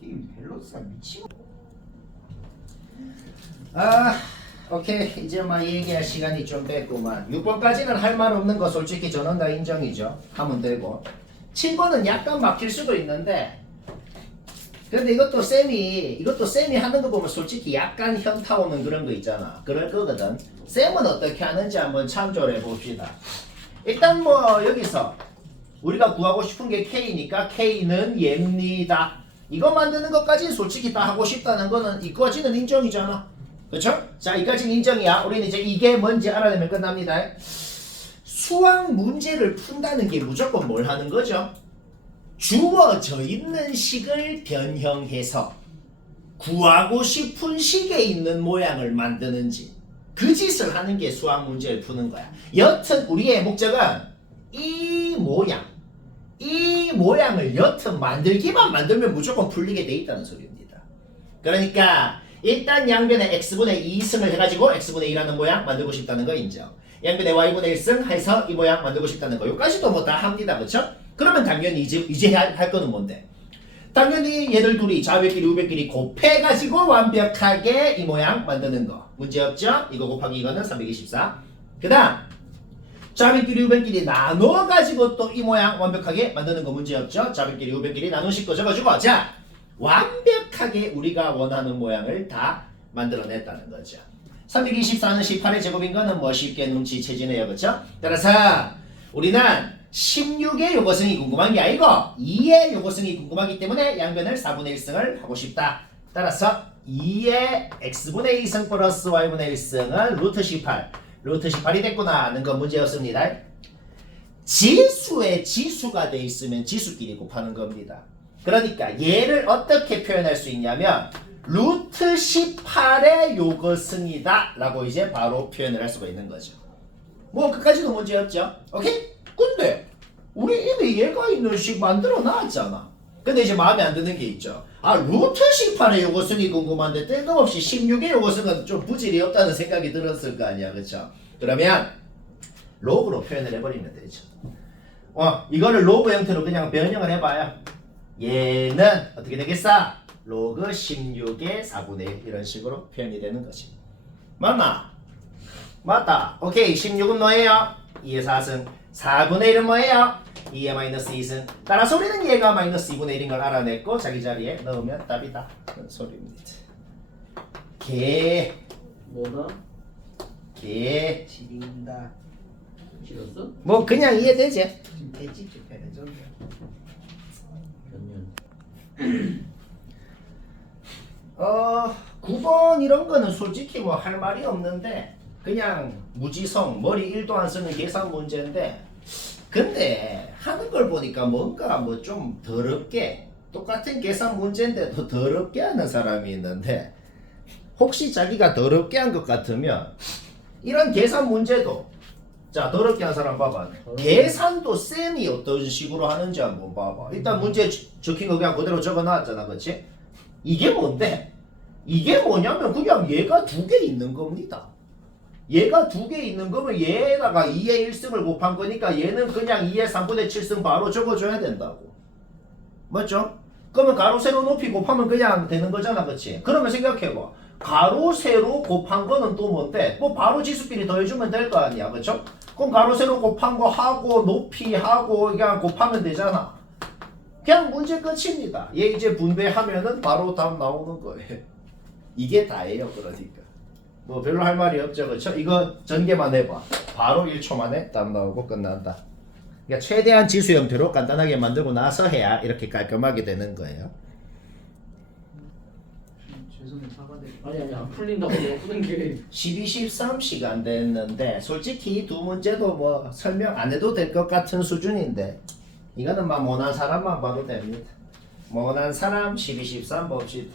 게임 밸런스가 미치고. 아, 오케이. 이제 막 얘기할 시간이 좀 됐구만. 6번까지는 할 말 없는 거 솔직히 저는 다 인정이죠. 하면 되고. 7번은 약간 막힐 수도 있는데, 근데 이것도 쌤이 하는 거 보면 솔직히 약간 현타 오는 그런 거 있잖아. 그럴 거거든. 쌤은 어떻게 하는지 한번 참조를 해봅시다. 일단 뭐 여기서 우리가 구하고 싶은 게 K니까 K는 얘입니다. 이거 만드는 것까지는 솔직히 다 하고 싶다는 거는 이거까지는 인정이잖아. 그쵸? 자, 이까지는 인정이야. 우리는 이제 이게 뭔지 알아내면 끝납니다. 수학 문제를 푼다는 게 무조건 뭘 하는 거죠? 주어져 있는 식을 변형해서 구하고 싶은 식에 있는 모양을 만드는지 그 짓을 하는 게 수학 문제를 푸는 거야. 여튼 우리의 목적은 이 모양을 여튼 만들면 무조건 풀리게 돼 있다는 소리입니다. 그러니까 일단 양변에 x분의 2승을 해가지고 x분의 2라는 모양 만들고 싶다는 거 인정. 양변에 y분의 1승 해서 이 모양 만들고 싶다는 거. 여기까지도 뭐 다 합니다. 그쵸? 그러면 당연히 이제 할 거는 뭔데? 당연히 얘들 둘이 좌변끼리 우변끼리 곱해가지고 완벽하게 이 모양 만드는 거. 문제 없죠? 이거 곱하기 이거는 324. 그 다음 좌변끼리 우변끼리 나눠가지고 또 이 모양 완벽하게 만드는 거 문제 없죠? 좌변끼리 우변끼리 나누실 거 적어주고 자 완벽하게 우리가 원하는 모양을 다 만들어냈다는 거죠. 324는 18의 제곱인 거는 뭐 쉽게 눈치채지네요. 그쵸? 따라서 우리는 16의 요거승이 궁금한 게 아니고 2의 요거승이 궁금하기 때문에 양변을 4분의 1승을 하고 싶다. 따라서 2의 x분의 2승 플러스 y분의 1승은 루트 18 루트 18이 됐구나 하는 건 문제였습니다. 지수에 지수가 돼 있으면 지수끼리 곱하는 겁니다. 그러니까 얘를 어떻게 표현할 수 있냐면 루트 18의 요거승이다 라고 이제 바로 표현을 할 수가 있는 거죠. 뭐 그까지도 문제 없죠. 오케이? 근데 우리 이미 얘가 있는 식 만들어 놨잖아. 근데 이제 마음에 안 드는 게 있죠. 아 루트 18의 요거승이 궁금한데 뜬금없이 16의 요거승은 좀 부질이 없다는 생각이 들었을 거 아니야. 그쵸? 그러면 로그로 표현을 해버리면 되죠. 이거를 로그 형태로 그냥 변형을 해봐요. 얘는 어떻게 되겠어? 로그 16의 4분의 1 이런 식으로 표현이 되는 거지. 맞나? 맞다. 오케이. 16은 뭐예요? 2의 4승. 4분의 1은 뭐예요? 2의 마이너스 2승. 따라서 우리는 얘가 마이너스 2분의 1인 걸 알아냈고 자기 자리에 넣으면 답이다. 그런 소리입니다. 개. 뭐다? 개. 지린다. 싫었어? 뭐 그냥 이해되지? 돼지 집회는 좀. 몇 년? 9번 이런 거는 솔직히 뭐 할 말이 없는데 그냥 무지성 머리 1도 안 쓰는 계산 문제인데 근데 하는 걸 보니까 뭔가 뭐 좀 더럽게 똑같은 계산 문제인데 더 더럽게 하는 사람이 있는데 혹시 자기가 더럽게 한 것 같으면 이런 계산 문제도 자 더럽게 한 사람 봐봐. 계산도 쌤이 어떤 식으로 하는지 한번 봐봐. 일단 문제 적힌 거 그냥 그대로 적어놨잖아. 그치? 이게 뭔데? 이게 뭐냐면 그냥 얘가 두 개 있는 겁니다. 얘가 두 개 있는 거면 얘에다가 2의 1승을 곱한 거니까 얘는 그냥 2의 3분의 7승 바로 적어줘야 된다고. 맞죠? 그러면 가로 세로 높이 곱하면 그냥 되는 거잖아. 그치? 그러면 생각해봐. 가로 세로 곱한 거는 또 뭔데? 뭐 바로 지수끼리 더해주면 될 거 아니야. 그쵸? 그럼 가로 세로 곱한 거 하고 높이 하고 그냥 곱하면 되잖아. 그냥 문제 끝입니다. 얘 이제 분배하면은 바로 답 나오는 거예요. 이게 다예요. 그러니까 뭐 별로 할 말이 없죠. 그쵸? 이거 전개만 해봐. 바로 1초 만에 답 나오고 끝난다. 그러니까 최대한 지수 형태로 간단하게 만들고 나서 해야 이렇게 깔끔하게 되는 거예요. 죄송해요 사과드릴게요. 아니 안 풀린다고 내가 푸는 게 12, 13시간 됐는데 솔직히 이 두 문제도 뭐 설명 안 해도 될 것 같은 수준인데 이거는 막 모난 사람만 봐도 됩니다. 모난 사람 12, 13 봅시다.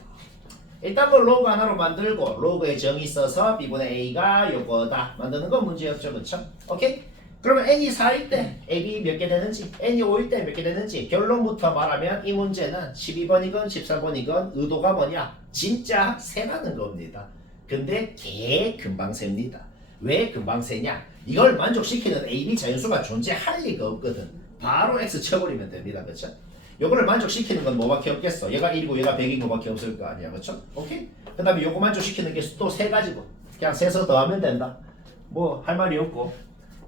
일단 뭐 로그 하나로 만들고 로그에 정의 써서 b분의 a가 요거다 만드는 건 문제였죠. 그쵸? 오케이? 그러면 n이 4일 때 ab이 몇 개 되는지 n이 5일 때 몇 개 되는지 결론부터 말하면 이 문제는 12번이건 13번이건 의도가 뭐냐? 진짜 세라는 겁니다. 근데 개 금방 셉니다. 왜 금방 세냐? 이걸 만족시키는 AB 자연수가 존재할 리가 없거든. 바로 x 쳐버리면 됩니다. 그쵸? 요거를 만족시키는 건 뭐밖에 없겠어. 얘가 1이고 얘가 100인 거밖에 없을 거 아니야. 그쵸? 오케이? 그 다음에 요거 만족시키는 게 또 세 가지고 그냥 세서 더하면 된다. 뭐 할 말이 없고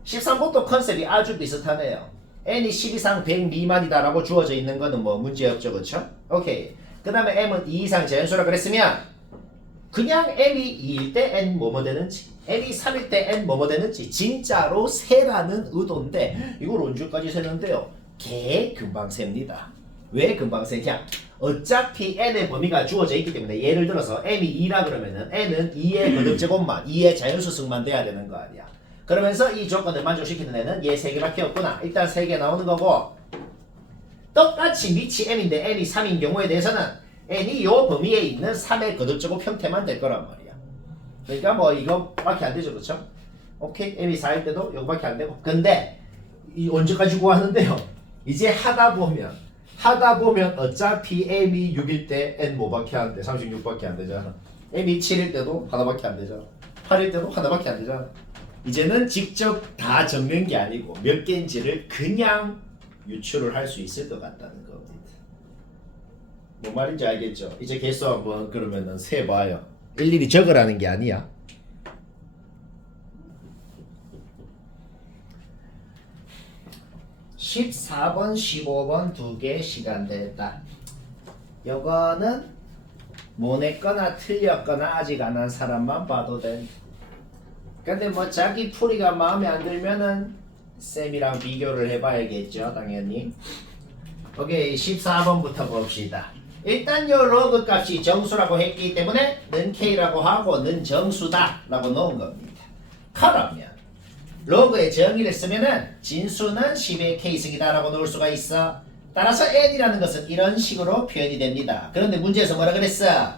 13번도 컨셉이 아주 비슷하네요. n이 10 이상 100 미만이다 라고 주어져 있는 거는 뭐 문제 없죠. 그쵸? 오케이. 그 다음에 m은 2 이상 자연수라 그랬으면 그냥 m이 2일 때 n 뭐뭐 되는지 m이 3일 때 n 뭐뭐 되는지 진짜로 세라는 의도인데 이걸 언제까지 세는데요? 개 금방 셉니다. 왜 금방 세냐? 어차피 n의 범위가 주어져 있기 때문에 예를 들어서 m이 2라 그러면은 n은 2의 거듭제곱만 2의 자연수승만 돼야 되는 거 아니야. 그러면서 이 조건을 만족시키는 애는 얘 3개밖에 없구나. 일단 3개 나오는 거고 똑같이 밑이 m인데 n이 3인 경우에 대해서는 n이 요 범위에 있는 3의 거듭제곱 형태만 될 거란 말이야. 그러니까 뭐 이거밖에 안 되죠. 그렇죠? 오케이. m이 4일 때도 이거밖에 안 되고 근데 이 언제까지 구하는데요? 이제 하다 보면 어차피 m이 6일 때 n 뭐밖에 안 돼? 36밖에 안 되잖아. m이 7일 때도 하나밖에 안 되잖아. 8일 때도 하나밖에 안 되잖아. 이제는 직접 다 적는 게 아니고 몇 개인지를 그냥 유추를 할 수 있을 것 같다는 겁니다. 뭔 말인지 알겠죠? 이제 개수 한번 그러면은 세봐요. 일일이 적으라는 게 아니야. (14번) (15번) 두 개 시간 됐다. 요거는 모냈거나 틀렸거나 아직 안 한 사람만 봐도 돼. 근데 뭐 자기 풀이가 마음에 안 들면은 쌤이랑 비교를 해봐야겠죠. 당연히. 오케이. 14번부터 봅시다. 일단 요 로그 값이 정수라고 했기 때문에 는 k라고 하고 는 정수다 라고 넣은 겁니다. 그러면 로그의 정의를 쓰면은 진수는 10의 k승이다 라고 넣을 수가 있어. 따라서 n이라는 것은 이런 식으로 표현이 됩니다. 그런데 문제에서 뭐라 그랬어?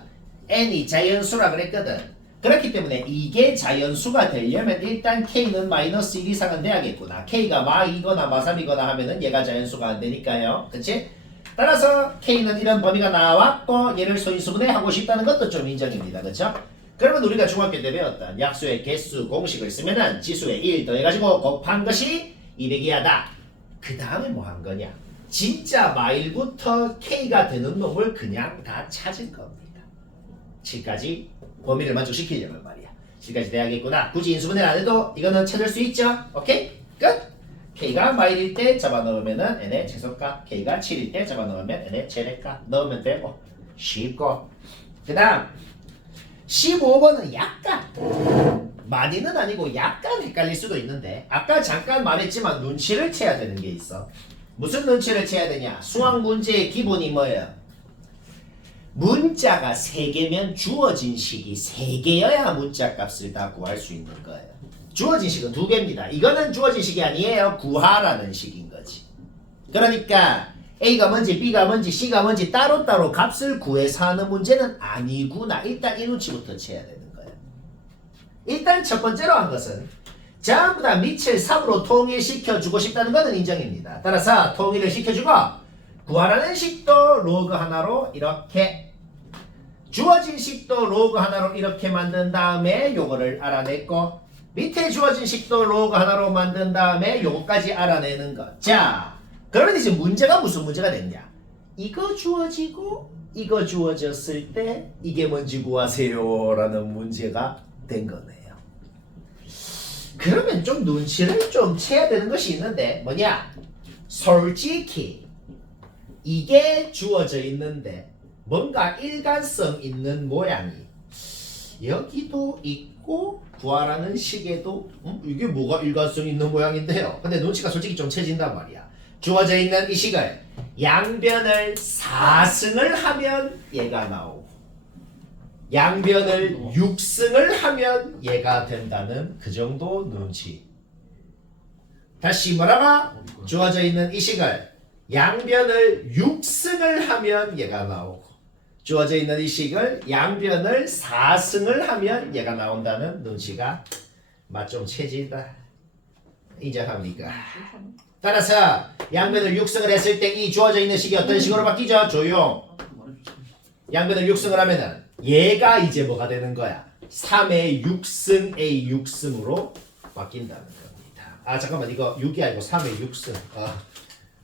n이 자연수라 그랬거든. 그렇기 때문에 이게 자연수가 되려면 일단 k는 마이너스 1 이상은 돼야겠구나. k가 마2거나 마3이거나 하면은 얘가 자연수가 안 되니까요. 그치? 따라서 k는 이런 범위가 나왔고 얘를 소인수분해 하고 싶다는 것도 좀 인정입니다. 그쵸? 그러면 우리가 중학교 때 배웠던 약수의 개수 공식을 쓰면은 지수에 1 더해가지고 곱한 것이 200이야다. 그 다음에 뭐 한 거냐? 진짜 마일부터 k가 되는 놈을 그냥 다 찾은 겁니다. 7까지 범위를 만족시키려면 말이야. 7까지 돼야겠구나. 굳이 인수분해를 안 해도 이거는 찾을 수 있죠. 오케이? 끝! k가 마일일 때 잡아넣으면은 n의 최소값, k가 7일 때 잡아넣으면 n의 최대값 넣으면 되고 쉽고. 그 다음 15번은 약간 많이는 아니고 약간 헷갈릴 수도 있는데 아까 잠깐 말했지만 눈치를 채야 되는 게 있어. 무슨 눈치를 채야 되냐? 수학 문제의 기본이 뭐예요? 문자가 3개면 주어진 식이 3개여야 문자 값을 다 구할 수 있는 거예요. 주어진 식은 2개입니다. 이거는 주어진 식이 아니에요. 구하라는 식인 거지. 그러니까 A가 뭔지 B가 뭔지 C가 뭔지 따로따로 값을 구해서 하는 문제는 아니구나. 일단 이 눈치부터 채야 되는 거예요. 일단 첫 번째로 한 것은 전부 다 밑을 3으로 통일시켜주고 싶다는 것은 인정입니다. 따라서 통일을 시켜주고 구하라는 식도 로그 하나로 이렇게 주어진 식도 로그 하나로 이렇게 만든 다음에 요거를 알아냈고 밑에 주어진 식도 로그 하나로 만든 다음에 요거까지 알아내는 것. 자, 그러면 이제 문제가 무슨 문제가 됐냐? 이거 주어지고 이거 주어졌을 때 이게 뭔지 구하세요 라는 문제가 된 거네요. 그러면 좀 눈치를 좀 채야 되는 것이 있는데 뭐냐? 솔직히 이게 주어져 있는데 뭔가 일관성 있는 모양이 여기도 있고 구하라는 식에도 이게 뭐가 일관성 있는 모양인데요. 근데 눈치가 솔직히 좀 채진단 말이야. 주어져 있는 이 식을 양변을 4승을 하면 얘가 나오고 양변을 6승을 하면 얘가 된다는 그 정도 눈치. 다시 뭐라가? 주어져 있는 이 식을 양변을 6승을 하면 얘가 나오고 주어져 있는 이 식을 양변을 4승을 하면 얘가 나온다는 눈치가 맛 좀 채진다. 인정합니까? 따라서 양변을 6승을 했을 때 이 주어져 있는 식이 어떤 식으로 바뀌죠? 조용. 양변을 6승을 하면은 얘가 이제 뭐가 되는 거야? 3의 6승 A 6승으로 바뀐다는 겁니다. 아 잠깐만 이거 6이 아니고 3의 6승.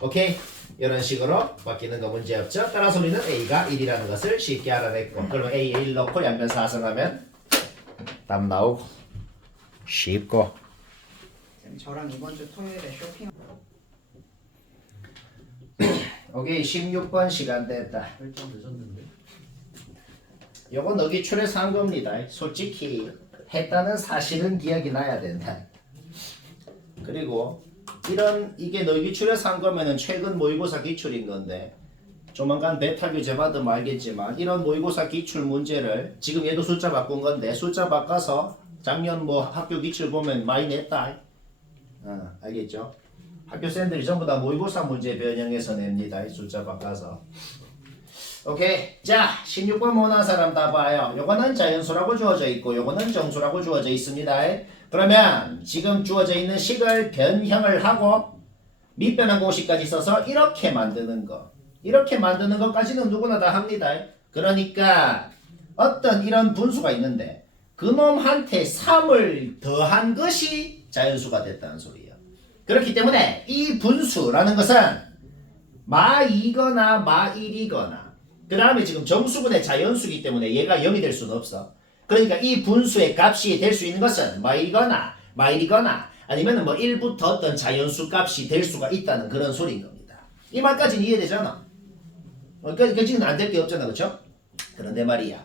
오케이? 이런 식으로 바뀌는 거 문제없죠. 따라서 우리는 A가 1이라는 것을 쉽게 알아냈고 그러면 A에 1 넣고 양변 사성하면 답 나오고 쉽고. 쌤, 저랑 이번 주 토요일에 쇼핑 오케이 16번 시간 됐다. 설정 늦었는데. 요거 너기 출에서 한 겁니다. 솔직히 했다는 사실은 기억이 나야 된다. 그리고 이게 너기 출에서 한 거면은 최근 모의고사 기출인 건데 조만간 베타 교재 받으면 알겠지만 이런 모의고사 기출 문제를 지금 얘도 숫자 바꾼 건데 숫자 바꿔서 작년 뭐 학교 기출 보면 많이 냈다. 알겠죠? 학교 쌤들이 전부 다 모의고사 문제 변형해서 냅니다. 이 숫자 바꿔서. 오케이. 자, 16번 원하는 사람 다 봐요. 요거는 자연수라고 주어져 있고 요거는 정수라고 주어져 있습니다. 그러면 지금 주어져 있는 식을 변형을 하고 밑변한 공식까지 써서 이렇게 만드는 거. 이렇게 만드는 것까지는 누구나 다 합니다. 그러니까 어떤 이런 분수가 있는데 그놈한테 3을 더한 것이 자연수가 됐다는 소리예요. 그렇기 때문에 이 분수라는 것은 마2거나 마1이거나 그 다음에 지금 정수분의 자연수이기 때문에 얘가 0이 될 수는 없어. 그러니까 이 분수의 값이 될 수 있는 것은 마1이거나 마1이거나 아니면 뭐 1부터 어떤 자연수 값이 될 수가 있다는 그런 소리인 겁니다. 이 말까지는 이해되잖아. 그러니까 지금 안 될 게 없잖아. 그렇죠? 그런데 말이야.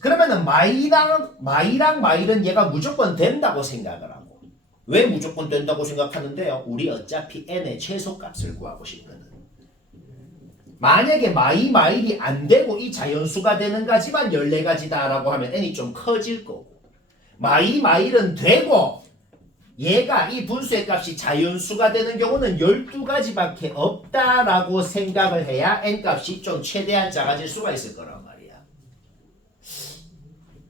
그러면은 마이랑 마일은 얘가 무조건 된다고 생각을 하고 왜 무조건 된다고 생각하는데요? 우리 어차피 n의 최소값을 구하고 싶거든. 만약에 마일이 안 되고 이 자연수가 되는 가지만 14가지다라고 하면 n이 좀 커질 거고 마일은 되고 얘가 이 분수의 값이 자연수가 되는 경우는 12가지밖에 없다라고 생각을 해야 n값이 좀 최대한 작아질 수가 있을 거란 말이야.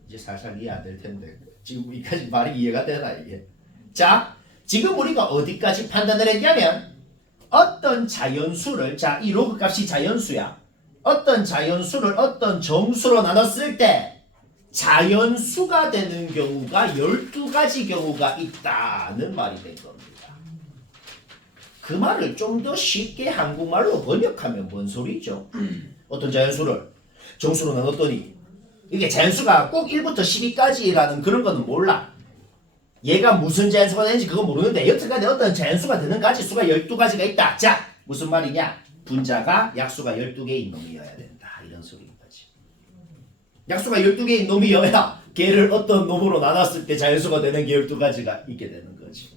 이제 살살 이해 안 될 텐데 지금 여기까지 말이 이해가 되나 이게? 자, 지금 우리가 어디까지 판단을 했냐면 어떤 자연수를 이 로그 값이 자연수야. 어떤 자연수를 어떤 정수로 나눴을 때 자연수가 되는 경우가 12가지 경우가 있다는 말이 된 겁니다. 그 말을 좀 더 쉽게 한국말로 번역하면 뭔 소리죠? 어떤 자연수를 정수로 나눴더니 이게 자연수가 꼭 1부터 12까지라는 그런 거는 몰라. 얘가 무슨 자연수가 되는지 그건 모르는데 여튼간에 어떤 자연수가 되는 가지수가 12가지가 있다. 자, 무슨 말이냐? 분자가 약수가 12개인 놈이어야 된다. 이런 소리인 거지. 약수가 12개인 놈이어야 걔를 어떤 놈으로 나눴을 때 자연수가 되는 게 12가지가 있게 되는 거지.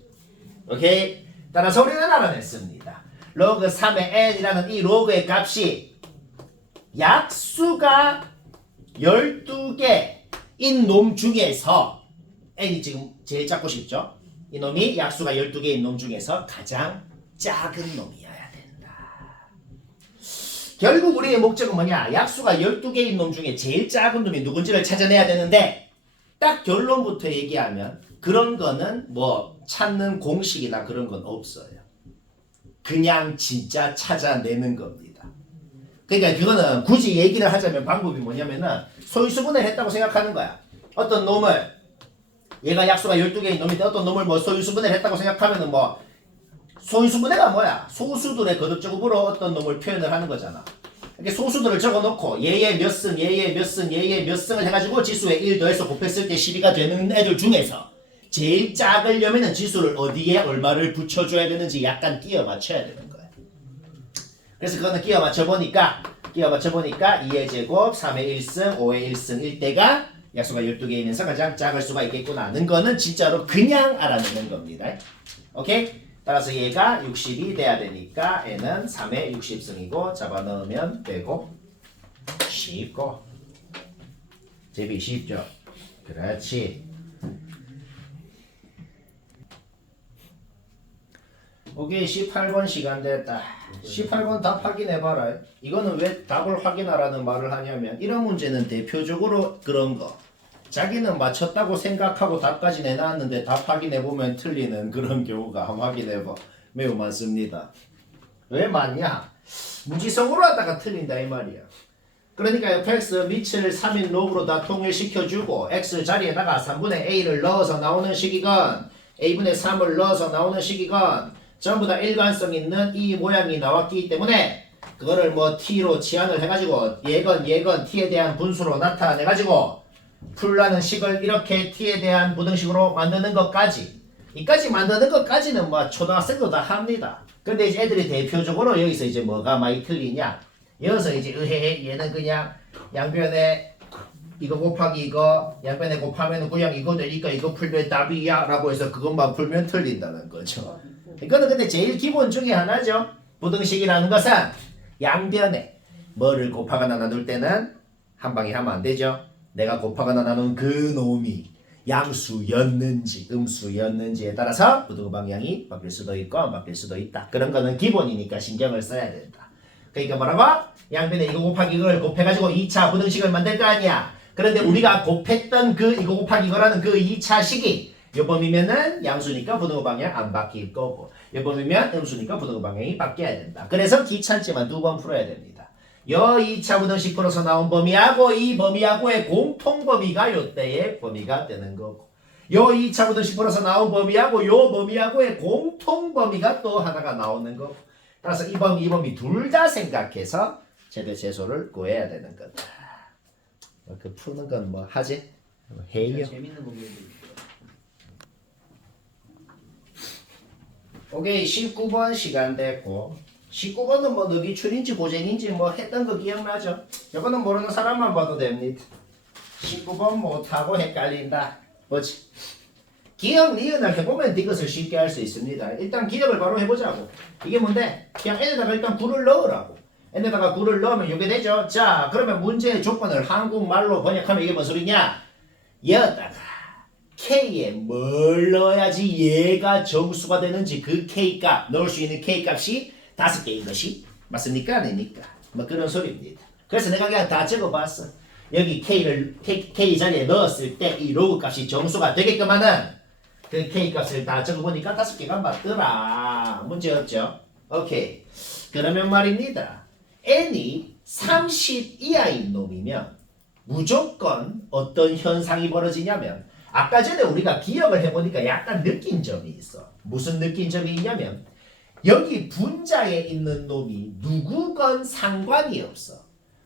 오케이? 따라서 우리는 알아냈습니다. 로그 3의 n이라는 이 로그의 값이 약수가 12개인 놈 중에서 n이 지금 제일 작고 싶죠? 이 놈이 약수가 12개인 놈 중에서 가장 작은 놈이어야 된다. 결국 우리의 목적은 뭐냐? 약수가 12개인 놈 중에 제일 작은 놈이 누군지를 찾아내야 되는데 딱 결론부터 얘기하면 그런 거는 뭐 찾는 공식이나 그런 건 없어요. 그냥 진짜 찾아내는 겁니다. 그러니까 그거는 굳이 얘기를 하자면 방법이 뭐냐면은 소유수분해를 했다고 생각하는 거야. 어떤 놈을 얘가 약수가 12개인 놈인데 어떤 놈을 뭐 소유수분해를 했다고 생각하면은 뭐 소유수분해가 뭐야? 소수들의 거듭적으로 어떤 놈을 표현을 하는 거잖아. 이렇게 소수들을 적어놓고 얘의 몇 승, 얘의 몇 승, 얘의 몇 승을 해가지고 지수에 1 더해서 곱했을 때 12가 되는 애들 중에서 제일 작으려면은 지수를 어디에 얼마를 붙여줘야 되는지 약간 끼워 맞춰야 되는 거야. 그래서 그거는 끼워 맞춰보니까 2의 제곱, 3의 1승, 5의 1승 일 때가 약수가 12개이면서 가장 작을 수가 있겠구나는 거는 진짜로 그냥 알아내는 겁니다. 오케이? 따라서 얘가 60이 돼야 되니까 n은 3의 60승이고 잡아넣으면 되고 쉽고 제비 쉽죠? 그렇지. 오케이 18번 시간 됐다. 18번 답 확인해봐라. 이거는 왜 답을 확인하라는 말을 하냐면 이런 문제는 대표적으로 그런 거 자기는 맞췄다고 생각하고 답까지 내놨는데 답 확인해보면 틀리는 그런 경우가 한번 확인해봐. 매우 많습니다. 왜 많냐? 무지성으로 하다가 틀린다 이 말이야. 그러니까 fx 밑을 3인 놈으로 다 통일시켜주고 x 자리에다가 3분의 a를 넣어서 나오는 식이건 a분의 3을 넣어서 나오는 식이건 전부 다 일관성 있는 이 모양이 나왔기 때문에 그거를 뭐 t로 치환을 해가지고 예건 t에 대한 분수로 나타내가지고 풀라는 식을 이렇게 t에 대한 부등식으로 만드는 것까지 이까지 만드는 것까지는 뭐 초등학생도 다 합니다. 근데 이제 애들이 대표적으로 여기서 이제 뭐가 많이 틀리냐 여기서 이제 의해해 얘는 그냥 양변에 이거 곱하기 이거 양변에 곱하면 그냥 이거 되니까 이거 풀면 답이야 라고 해서 그것만 풀면 틀린다는 거죠. 이거는 근데 제일 기본 중에 하나죠. 부등식이라는 것은 양변에 뭐를 곱하거나 나눌 때는 한 방에 하면 안 되죠. 내가 곱하거나 나눈 그 놈이 양수였는지 음수였는지에 따라서 부등 방향이 바뀔 수도 있고 안 바뀔 수도 있다. 그런 거는 기본이니까 신경을 써야 된다. 그러니까 뭐라고? 양변에 이거 곱하기 이걸 곱해가지고 2차 부등식을 만들 거 아니야. 그런데 우리가 곱했던 그 이거 곱하기 이거라는 그 2차 식이 요범이면은 양수니까 부등호 방향 안 바뀔 거고 요범이면 음수니까 부등호 방향이 바뀌어야 된다. 그래서 귀찮지만 2번 풀어야 됩니다. 요 2차 부등식 풀어서 나온 범위하고 이 범위하고의 공통범위가 요때의 범위가 되는 거고 요 2차 부등식 풀어서 나온 범위하고 요 범위하고의 공통범위가 또 하나가 나오는 거고 따라서 이 범위 둘 다 생각해서 최대 최소를 구해야 되는 거다. 그 푸는 건 뭐 하지? 해요. 재밌는 범위도 오케이 19번 시간 됐고 19번은 뭐 너기출인지 고쟁인지 뭐 했던 거 기억나죠? 이거는 모르는 사람만 봐도 됩니다. 19번 못하고 헷갈린다. 뭐지? 기억 니은을 해보면 이것을 쉽게 할 수 있습니다. 일단 기억을 바로 해보자고. 이게 뭔데? 그냥 n에다가 일단 9를 넣으라고. n에다가 9를 넣으면 이게 되죠? 자 그러면 문제의 조건을 한국말로 번역하면 이게 무슨 소리냐? 여기다가 k에 뭘 넣어야지 얘가 정수가 되는지 그 k 값 넣을 수 있는 k 값이 5개인 것이 맞습니까? 아닙니까? 뭐 그런 소리입니다. 그래서 내가 그냥 다 적어봤어. 여기 k 자리에 넣었을 때 이 로그 값이 정수가 되게끔 하는 그 k 값을 다 적어보니까 5개가 맞더라. 문제 없죠? 오케이. 그러면 말입니다. n이 30 이하인 놈이면 무조건 어떤 현상이 벌어지냐면 아까 전에 우리가 기억을 해보니까 약간 느낀 점이 있어. 무슨 느낀 점이 있냐면 여기 분자에 있는 놈이 누구건 상관이 없어.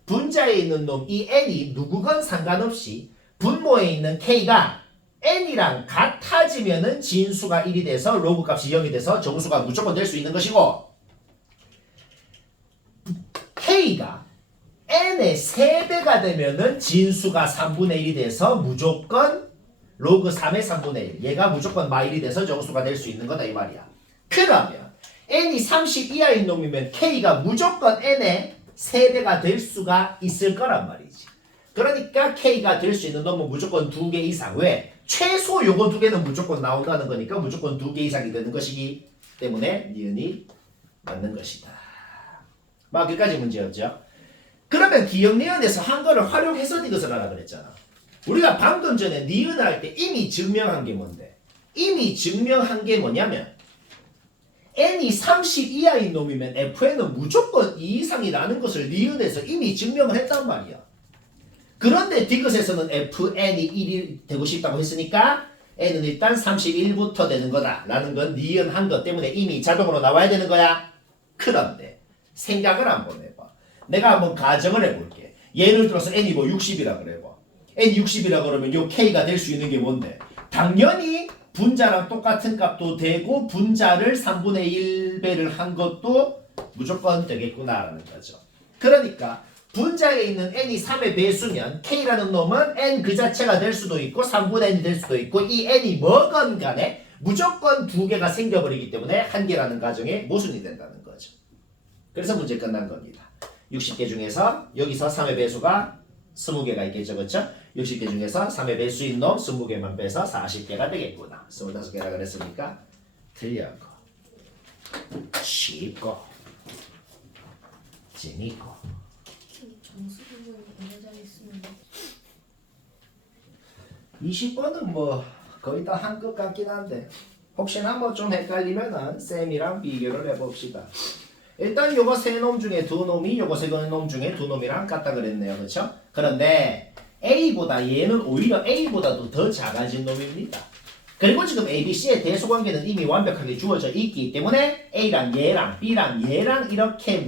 분자에 있는 놈 이 n이 누구건 상관없이 분모에 있는 k가 n이랑 같아지면은 진수가 1이 돼서 로그 값이 0이 돼서 정수가 무조건 될 수 있는 것이고 k가 n의 3배가 되면은 진수가 3분의 1이 돼서 무조건 로그 3의 3분의 1 얘가 무조건 마일이 돼서 정수가 될 수 있는 거다 이 말이야. 그러면 n이 30 이하인 놈이면 k가 무조건 n의 3배가 될 수가 있을 거란 말이지. 그러니까 k가 될 수 있는 놈은 무조건 2개 이상. 왜? 최소 요거 2개는 무조건 나온다는 거니까 무조건 2개 이상이 되는 것이기 때문에 니은이 맞는 것이다. 막 여기까지 문제였죠. 그러면 기억 니은에서 한 거를 활용해서 이것을 하라 그랬잖아. 우리가 방금 전에 니은을 할 때 이미 증명한 게 뭔데? 이미 증명한 게 뭐냐면 n이 30 이하인 놈이면 fn은 무조건 2 이상이라는 것을 니은에서 이미 증명을 했단 말이야. 그런데 디귿에서는 fn이 1이 되고 싶다고 했으니까 n은 일단 31부터 되는 거다 라는 건 니은 한 것 때문에 이미 자동으로 나와야 되는 거야. 그런데 생각을 한번 해봐. 내가 한번 가정을 해볼게. 예를 들어서 n이 뭐 60이라 그래 봐. n이 60이라 그러면 요 k가 될 수 있는 게 뭔데? 당연히 분자랑 똑같은 값도 되고 분자를 3분의 1배를 한 것도 무조건 되겠구나라는 거죠. 그러니까 분자에 있는 n이 3의 배수면 k라는 놈은 n 그 자체가 될 수도 있고 3분의 n이 될 수도 있고 이 n이 뭐건 간에 무조건 2개가 생겨버리기 때문에 한 개라는 가정에 모순이 된다는 거죠. 그래서 문제 끝난 겁니다. 60개 중에서 여기서 3의 배수가 20개가 있겠죠. 그렇죠? 60개 중에서 3의 배수인 놈 20개만 빼서 40개가 되겠구나. 25개라 그랬으니까 틀렸고 쉽고 재밌고 정수 부분이 어느 자리 있으면 20번은 뭐 거의 다 한 것 같긴 한데 혹시나 뭐 좀 헷갈리면은 쌤이랑 비교를 해봅시다. 일단 요거 세 놈 중에 두 놈이 요거 세 놈 중에 두 놈이랑 같다 그랬네요. 그렇죠? 그런데 A보다 얘는 오히려 A보다도 더 작아진 놈입니다. 그리고 지금 ABC의 대소관계는 이미 완벽하게 주어져 있기 때문에 A랑 얘랑 B랑 얘랑 이렇게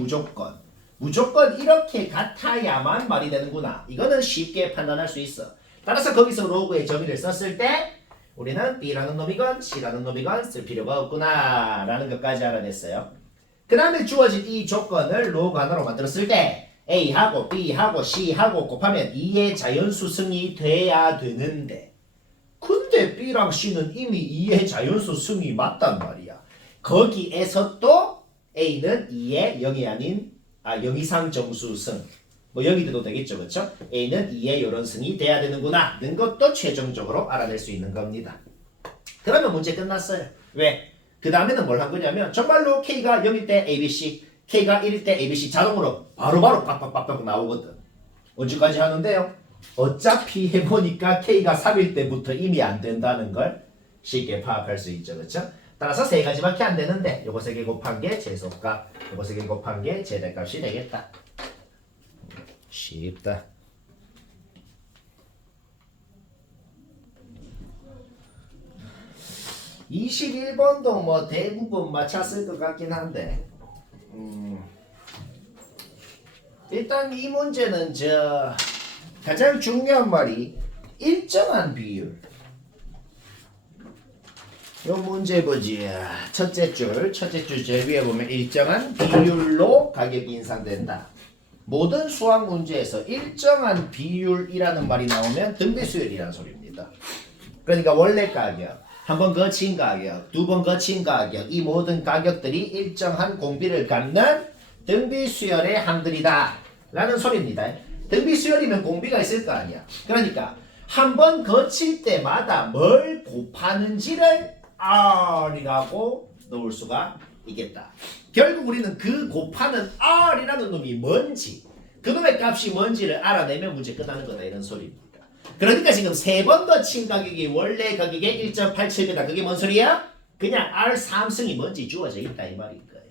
무조건 이렇게 같아야만 말이 되는구나. 이거는 쉽게 판단할 수 있어. 따라서 거기서 로그의 정의를 썼을 때 우리는 B라는 놈이건 C라는 놈이건 쓸 필요가 없구나 라는 것까지 알아냈어요. 그 다음에 주어진 이 조건을 로그 하나로 만들었을 때 A하고 B하고 C하고 곱하면 2의 자연수승이 돼야 되는데 근데 B랑 C는 이미 2의 자연수승이 맞단 말이야. 거기에서 또 A는 2의 0이 아닌 0 이상 정수승 뭐 0이 돼도 되겠죠. 그렇죠? A는 2의 요런 승이 돼야 되는구나 는 것도 최종적으로 알아낼 수 있는 겁니다. 그러면 문제 끝났어요. 왜? 그 다음에는 뭘 한 거냐면 정말로 K가 0일 때 ABC, K가 1일 때 ABC 자동으로 바로바로 빡빡빡빡 나오거든. 언제까지 하는데요? 어차피 해보니까 K가 3일 때부터 이미 안 된다는 걸 쉽게 파악할 수 있죠. 그렇죠? 따라서 세 가지밖에 안 되는데 요거 세 개 곱한 게 제소값, 요거 세 개 곱한 게 제대값이 되겠다. 쉽다. (21번도) 뭐 대부분 맞췄을 것 같긴 한데 일단 이 문제는 가장 중요한 말이 일정한 비율. 요 문제 보지. 첫째 줄 제일 위에 보면 일정한 비율로 가격이 인상된다. 모든 수학 문제에서 일정한 비율이라는 말이 나오면 등비수열이라는 소리입니다. 그러니까 원래 가격, 한 번 거친 가격, 두 번 거친 가격, 이 모든 가격들이 일정한 공비를 갖는 등비수열의 항들이다 라는 소리입니다. 등비수열이면 공비가 있을 거 아니야. 그러니까 한 번 거칠 때마다 뭘 곱하는지를 R이라고 놓을 수가 있겠다. 결국 우리는 그 곱하는 R이라는 놈이 뭔지, 그 놈의 값이 뭔지를 알아내면 문제 끝나는 거다 이런 소리입니다. 그러니까 지금 세 번 거친 가격이 원래 가격의 1.87배다. 그게 뭔 소리야? 그냥 R 3승이 뭔지 주어져 있다 이 말인 거예요.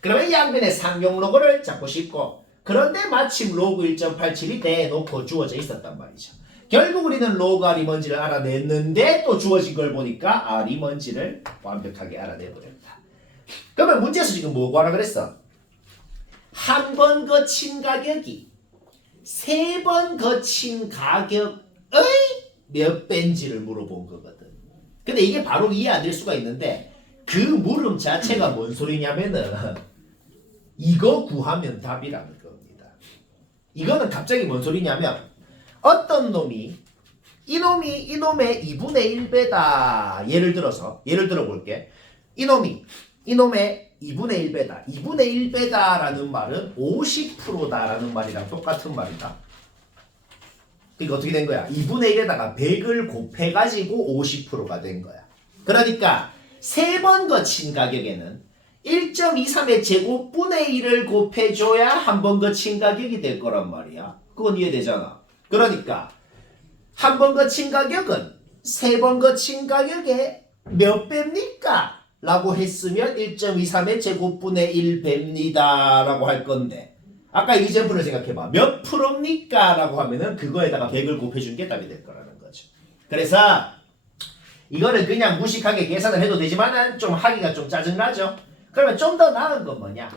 그러면 양변의 상용 로그를 잡고 싶고 그런데 마침 로그 1.87이 대놓고 주어져 있었단 말이죠. 결국 우리는 로그 R이 뭔지를 알아냈는데 또 주어진 걸 보니까 R이 뭔지를 완벽하게 알아내버렸다. 그러면 문제에서 지금 뭐 구하라 그랬어? 한 번 거친 가격이 세 번 거친 가격의 몇 배인지를 물어본 거거든. 근데 이게 바로 이해 안 될 수가 있는데 그 물음 자체가 뭔 소리냐면은 이거 구하면 답이라는 겁니다. 이거는 갑자기 뭔 소리냐면 어떤 놈이 이놈의 2분의 1배다. 예를 들어 볼게. 이놈의 2분의 1배다. 2분의 1배다라는 말은 50%다라는 말이랑 똑같은 말이다. 그러니까 어떻게 된 거야? 2분의 1에다가 100을 곱해가지고 50%가 된 거야. 그러니까 세 번 거친 가격에는 1.23의 제곱분의 1을 곱해줘야 한 번 거친 가격이 될 거란 말이야. 그건 이해되잖아. 그러니까 한 번 거친 가격은 세 번 거친 가격의 몇 배입니까? 라고 했으면 1.23의 제곱분의 1배입니다 라고 할 건데 아까 이젠플을 생각해봐. 몇 프로입니까? 라고 하면은 그거에다가 100을 곱해준 게 답이 될 거라는 거죠. 그래서 이거를 그냥 무식하게 계산을 해도 되지만은 좀 하기가 좀 짜증나죠. 그러면 좀 더 나은 건 뭐냐?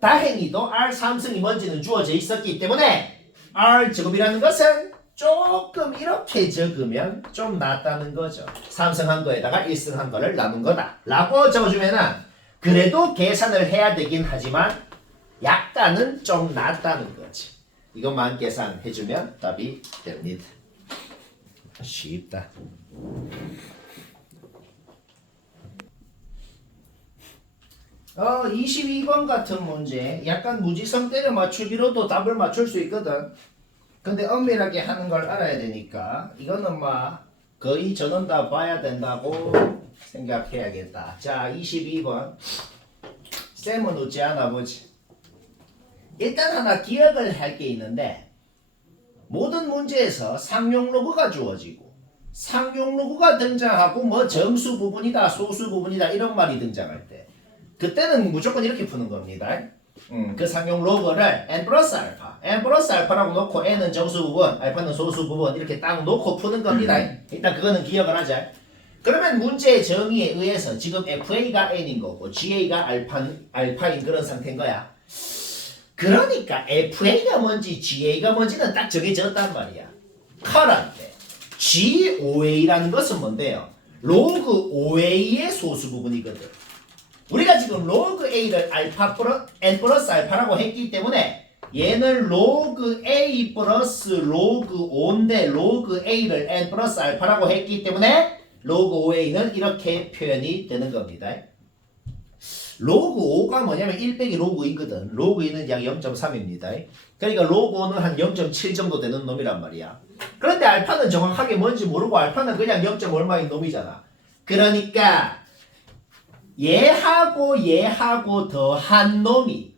다행히도 R 3승이 뭔지는 주어져 있었기 때문에 R 제곱이라는 것은 조금 이렇게 적으면 좀 낫다는 거죠. 3승한 거에다가 1승한 거를 나눈 거다 라고 적어주면은 그래도 계산을 해야 되긴 하지만 약간은 좀 낫다는 거지. 이것만 계산해주면 답이 됩니다. 쉽다. 어, 22번 같은 문제 약간 무지성 때려 맞추기로도 답을 맞출 수 있거든. 근데 엄밀하게 하는 걸 알아야 되니까 이거는 막 거의 전원 다 봐야 된다고 생각해야겠다. 자, 22번 쌤은 웃지 않아 보지. 일단 하나 기억을 할 게 있는데 모든 문제에서 상용 로그가 주어지고 상용 로그가 등장하고 뭐 정수 부분이다 소수 부분이다 이런 말이 등장할 때 그때는 무조건 이렇게 푸는 겁니다. 그 상용 로그를 n 플러스 알파 n 플러스 알파라고 놓고 n은 정수 부분, 알파는 소수 부분 이렇게 딱 놓고 푸는 겁니다. 일단 그거는 기억을 하자. 그러면 문제의 정의에 의해서 지금 FA가 n인 거고 GA가 알파인 그런 상태인 거야. 그러니까 FA가 뭔지 GA가 뭔지는 딱 정해졌단 말이야. 그런데 GOA라는 것은 뭔데요? 로그 OA의 소수 부분이거든. 우리가 지금 로그 A를 n 플러스 알파라고 했기 때문에 얘는 로그 A 플러스 로그 5인데 로그 A를 n 플러스 알파라고 했기 때문에 로그 OA는 이렇게 표현이 되는 겁니다. 로그 5가 뭐냐면 1 빼기 로그 2거든. 로그 2는 약 0.3입니다. 그러니까 로그 5는 한 0.7 정도 되는 놈이란 말이야. 그런데 알파는 정확하게 뭔지 모르고 알파는 그냥 0. 얼마인 놈이잖아. 그러니까 얘하고 더한 놈이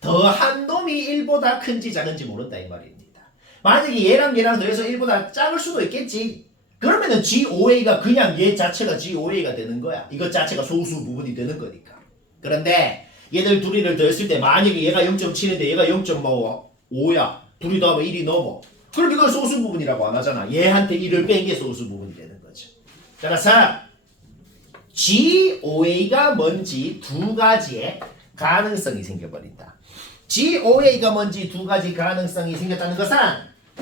1보다 큰지 작은지 모른다 이 말입니다. 만약에 얘랑 더해서 1보다 작을 수도 있겠지. 그러면은 GOA가 그냥 얘 자체가 GOA가 되는 거야. 이것 자체가 소수 부분이 되는 거니까. 그런데 얘들 둘이를 더했을 때 만약에 얘가 0.7인데 얘가 0.5야. 둘이 더하면 1이 넘어. 그럼 이걸 소수 부분이라고 안 하잖아. 얘한테 1을 뺀 게 소수 부분이 되는 거죠. 따라서 GOA가 뭔지 두 가지의 가능성이 생겨버린다. GOA가 뭔지 두 가지 가능성이 생겼다는 것은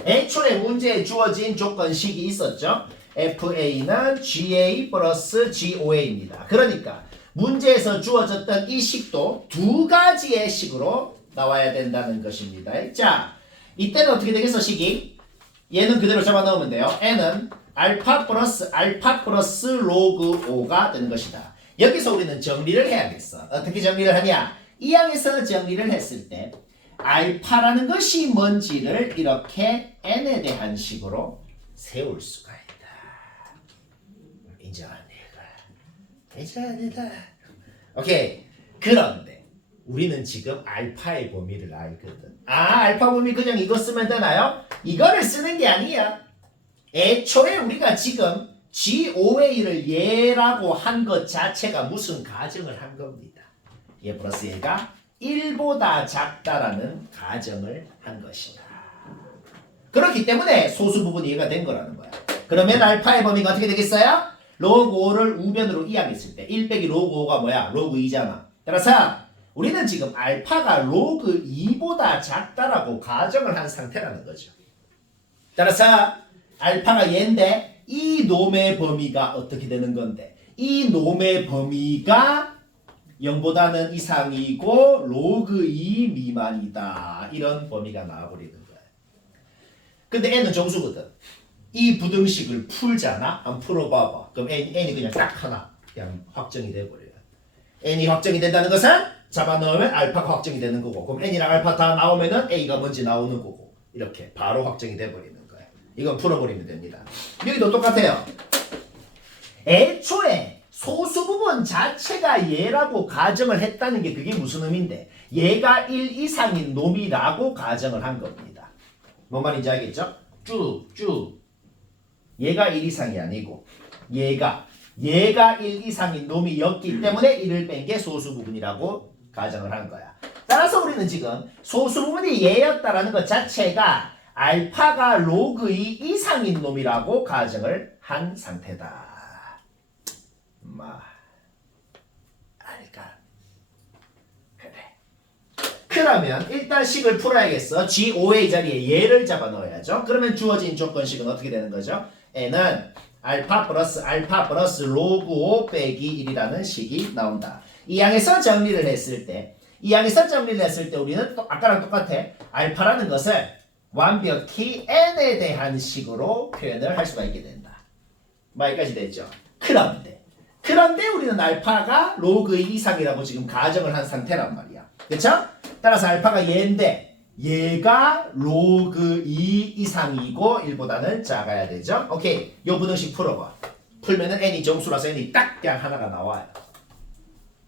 애초에 문제에 주어진 조건식이 있었죠. FA는 GA 플러스 GOA입니다. 그러니까 문제에서 주어졌던 이 식도 두 가지의 식으로 나와야 된다는 것입니다. 자, 이때는 어떻게 되겠어 식이? 얘는 그대로 잡아넣으면 돼요. n은 알파 플러스 로그 5가 되는 것이다. 여기서 우리는 정리를 해야겠어. 어떻게 정리를 하냐? 이 항에서 정리를 했을 때 알파라는 것이 뭔지를 이렇게 n에 대한 식으로 세울 수가 있다. 인정합니다. 오케이. 그런데 우리는 지금 알파의 범위를 알거든. 알파 범위 그냥 이거 쓰면 되나요? 이거를 쓰는 게 아니야. 애초에 우리가 지금 GOA를 얘라고 한 것 자체가 무슨 가정을 한 겁니다. 얘 플러스 얘가 1보다 작다라는 가정을 한 것이다. 그렇기 때문에 소수 부분이 얘가 된 거라는 거야. 그러면 알파의 범위가 어떻게 되겠어요? 로그 5를 우변으로 이항했을 때 1 빼기 로그 5가 뭐야? 로그 2잖아. 따라서 우리는 지금 알파가 로그 2보다 작다라고 가정을 한 상태라는 거죠. 따라서 알파가 얘인데 이 놈의 범위가 어떻게 되는 건데 이 놈의 범위가 0보다는 이상이고 로그 2 미만이다. 이런 범위가 나와버리는 거야. 근데 n은 정수거든. 이 부등식을 풀잖아. 한번 풀어봐봐. 그럼 n이 그냥 딱 하나 그냥 확정이 돼버려요. n이 확정이 된다는 것은 잡아넣으면 알파가 확정이 되는 거고 그럼 n이랑 알파 다 나오면은 a가 뭔지 나오는 거고 이렇게 바로 확정이 돼버리는 거야. 이건 풀어버리면 됩니다. 여기도 똑같아요. 애초에 소수 부분 자체가 얘라고 가정을 했다는 게 그게 무슨 의미인데 얘가 1 이상인 놈이라고 가정을 한 겁니다. 뭔 말인지 알겠죠? 쭉 얘가 1 이상이 아니고 얘가 1 이상인 놈이었기 때문에 1을 뺀 게 소수 부분이라고 가정을 한 거야. 따라서 우리는 지금 소수 부분이 얘였다라는 것 자체가 알파가 로그 2 이상인 놈이라고 가정을 한 상태다. 알까? 그래. 그러면 일단 식을 풀어야겠어. GOA 자리에 얘를 잡아 넣어야죠. 그러면 주어진 조건식은 어떻게 되는 거죠? n은 알파 플러스 로그 5 빼기 1이라는 식이 나온다. 이 항에서 정리를 했을 때 우리는 또 아까랑 똑같아. 알파라는 것을 완벽히 n에 대한 식으로 표현을 할 수가 있게 된다. 여기까지 됐죠? 그런데 우리는 알파가 로그 2 이상이라고 지금 가정을 한 상태란 말이야. 그쵸? 따라서 알파가 얘인데 얘가 로그 2 이상이고 1보다는 작아야 되죠? 오케이. 요 부등식 풀어봐. 풀면은 n이 정수라서 n이 딱 그냥 하나가 나와요.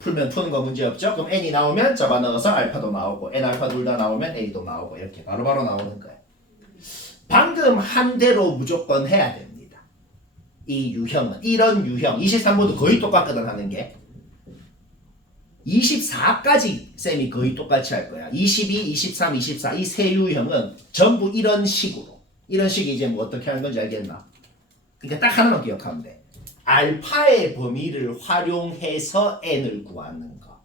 풀면 푸는 거 문제 없죠? 그럼 n이 나오면 잡아넣어서 알파도 나오고 n 알파 둘 다 나오면 a도 나오고 이렇게 바로바로 나오는 거야. 방금 한 대로 무조건 해야 됩니다. 이 유형은 이런 유형 23번도 거의 똑같거든 하는 게 24까지 쌤이 거의 똑같이 할 거야. 22, 23, 24 이 세 유형은 전부 이런 식으로. 이런 식이 이제 뭐 어떻게 하는 건지 알겠나? 그러니까 딱 하나만 기억하면 돼. 알파의 범위를 활용해서 n을 구하는 거.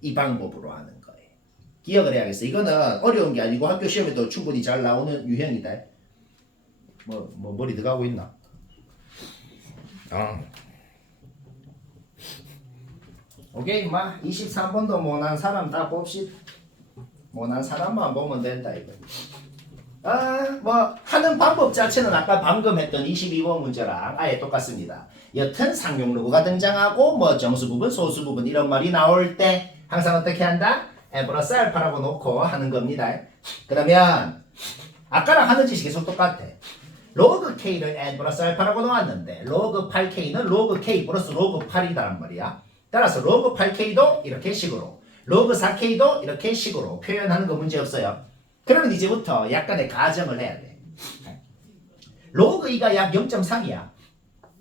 이 방법으로 하는 거예요. 기억을 해야겠어. 이거는 어려운 게 아니고 학교 시험에도 충분히 잘 나오는 유형이다. 뭐 머리 들어가고 있나? 오케이, 23번도 못난 사람 다 봅시다. 못난 사람만 보면 된다 이거. 뭐 하는 방법 자체는 아까 방금 했던 22번 문제랑 아예 똑같습니다. 여튼 상용로그가 등장하고 뭐 정수 부분, 소수 부분 이런 말이 나올 때 항상 어떻게 한다? n 플러스 알파라고 놓고 하는 겁니다. 그러면 아까랑 하는 짓이 계속 똑같아. 로그 k를 n 플러스 알파라고 놓았는데 로그 8k는 로그 k 플러스 로그 8이란 말이야. 따라서 로그 8k도 이렇게 식으로 로그 4k도 이렇게 식으로 표현하는 거 문제 없어요. 그러면 이제부터 약간의 가정을 해야 돼. 로그 2가 약 0.3이야.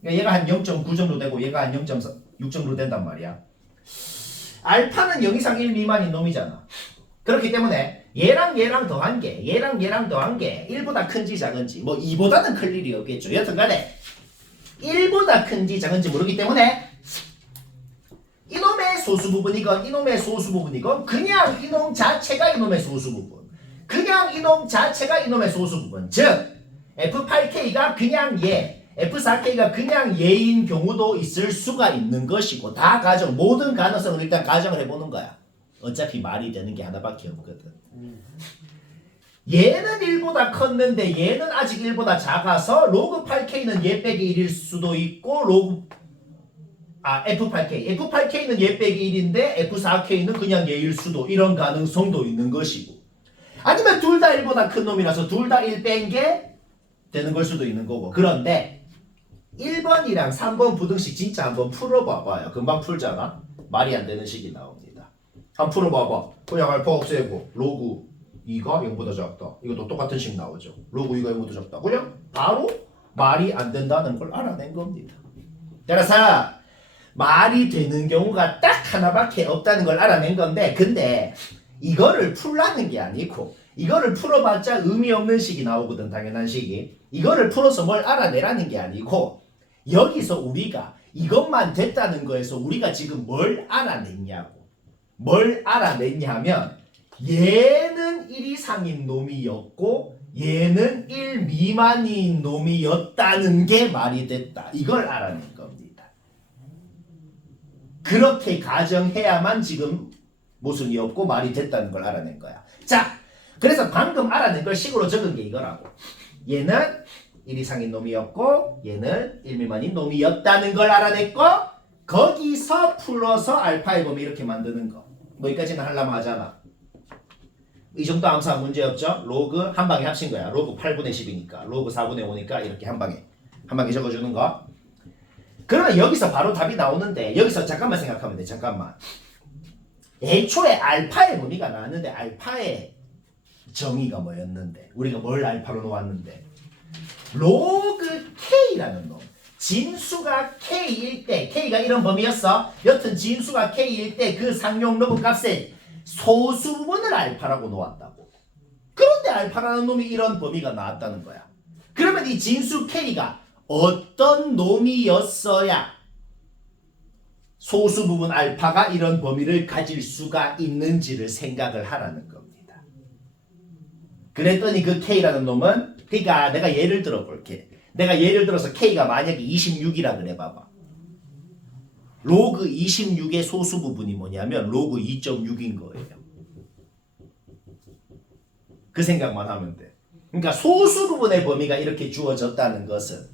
얘가 한 0.9 정도 되고 얘가 한 0.6 정도 된단 말이야. 알파는 0 이상 1 미만인 놈이잖아. 그렇기 때문에 얘랑 더한 게 얘랑 더한 게 1보다 큰지 작은지 뭐 2보다는 클 일이 없겠죠. 여튼간에 1보다 큰지 작은지 모르기 때문에 이놈의 소수 부분이건 이놈의 소수 부분이건 그냥 이놈 자체가 이놈의 소수 부분 그냥 이놈 자체가 이놈의 소수 부분 즉 F8K가 그냥 얘 F4K가 그냥 얘인 경우도 있을 수가 있는 것이고 다 가정 모든 가능성을 일단 가정을 해보는 거야. 어차피 말이 되는 게 하나밖에 없거든. 얘는 1보다 컸는데 얘는 아직 1보다 작아서 로그 8K는 얘 빼기 1일 수도 있고 F8K는 얘 빼기 1인데 F4K는 그냥 얘일 수도 이런 가능성도 있는 것이고 아니면 둘 다 1보다 큰 놈이라서 둘 다 1 뺀 게 되는 걸 수도 있는 거고 그런데 1번이랑 3번 부등식 진짜 한번 풀어봐봐요. 금방 풀잖아. 말이 안 되는 식이 나옵니다. 한번 풀어봐봐. 그냥 알파 없애고 로그 2가 0보다 작다. 이것도 똑같은 식 나오죠. 로그 2가 0보다 작다. 그냥 바로 말이 안 된다는 걸 알아낸 겁니다. 따라서 말이 되는 경우가 딱 하나밖에 없다는 걸 알아낸 건데 근데 이거를 풀라는 게 아니고 이거를 풀어봤자 의미 없는 식이 나오거든. 당연한 식이. 이거를 풀어서 뭘 알아내라는 게 아니고 여기서 우리가 이것만 됐다는 거에서 우리가 지금 뭘 알아냈냐고. 뭘 알아냈냐면 얘는 1 이상인 놈이었고 얘는 1 미만인 놈이었다는 게 말이 됐다. 이걸 알아낸 겁니다. 그렇게 가정해야만 지금 모순이 없고 말이 됐다는 걸 알아낸 거야. 자, 그래서 방금 알아낸 걸 식으로 적은 게 이거라고. 얘는 1 이상인 놈이었고 얘는 1 미만인 놈이었다는 걸 알아냈고 거기서 풀어서 알파의 범위 이렇게 만드는 거. 뭐 여기까지는 하려면 하잖아. 이 정도 암사 문제 없죠? 로그 한 방에 합친 거야. 로그 8분의 10이니까 로그 4분의 5니까 이렇게 한 방에 적어주는 거. 그러면 여기서 바로 답이 나오는데 여기서 잠깐만 생각하면 돼. 잠깐만. 애초에 알파의 범위가 나왔는데 알파의 정의가 뭐였는데 우리가 뭘 알파로 놓았는데 로그 K라는 놈 진수가 K일 때 K가 이런 범위였어. 여튼 진수가 K일 때 그 상용 로그 값의 소수 부분을 알파라고 놓았다고. 그런데 알파라는 놈이 이런 범위가 나왔다는 거야. 그러면 이 진수 K가 어떤 놈이었어야 소수 부분 알파가 이런 범위를 가질 수가 있는지를 생각을 하라는 겁니다. 그랬더니 그 K라는 놈은 그러니까 내가 예를 들어 볼게. 내가 예를 들어서 K가 만약에 26이라 그래 봐봐. 로그 26의 소수 부분이 뭐냐면 로그 2.6인 거예요. 그 생각만 하면 돼. 그러니까 소수 부분의 범위가 이렇게 주어졌다는 것은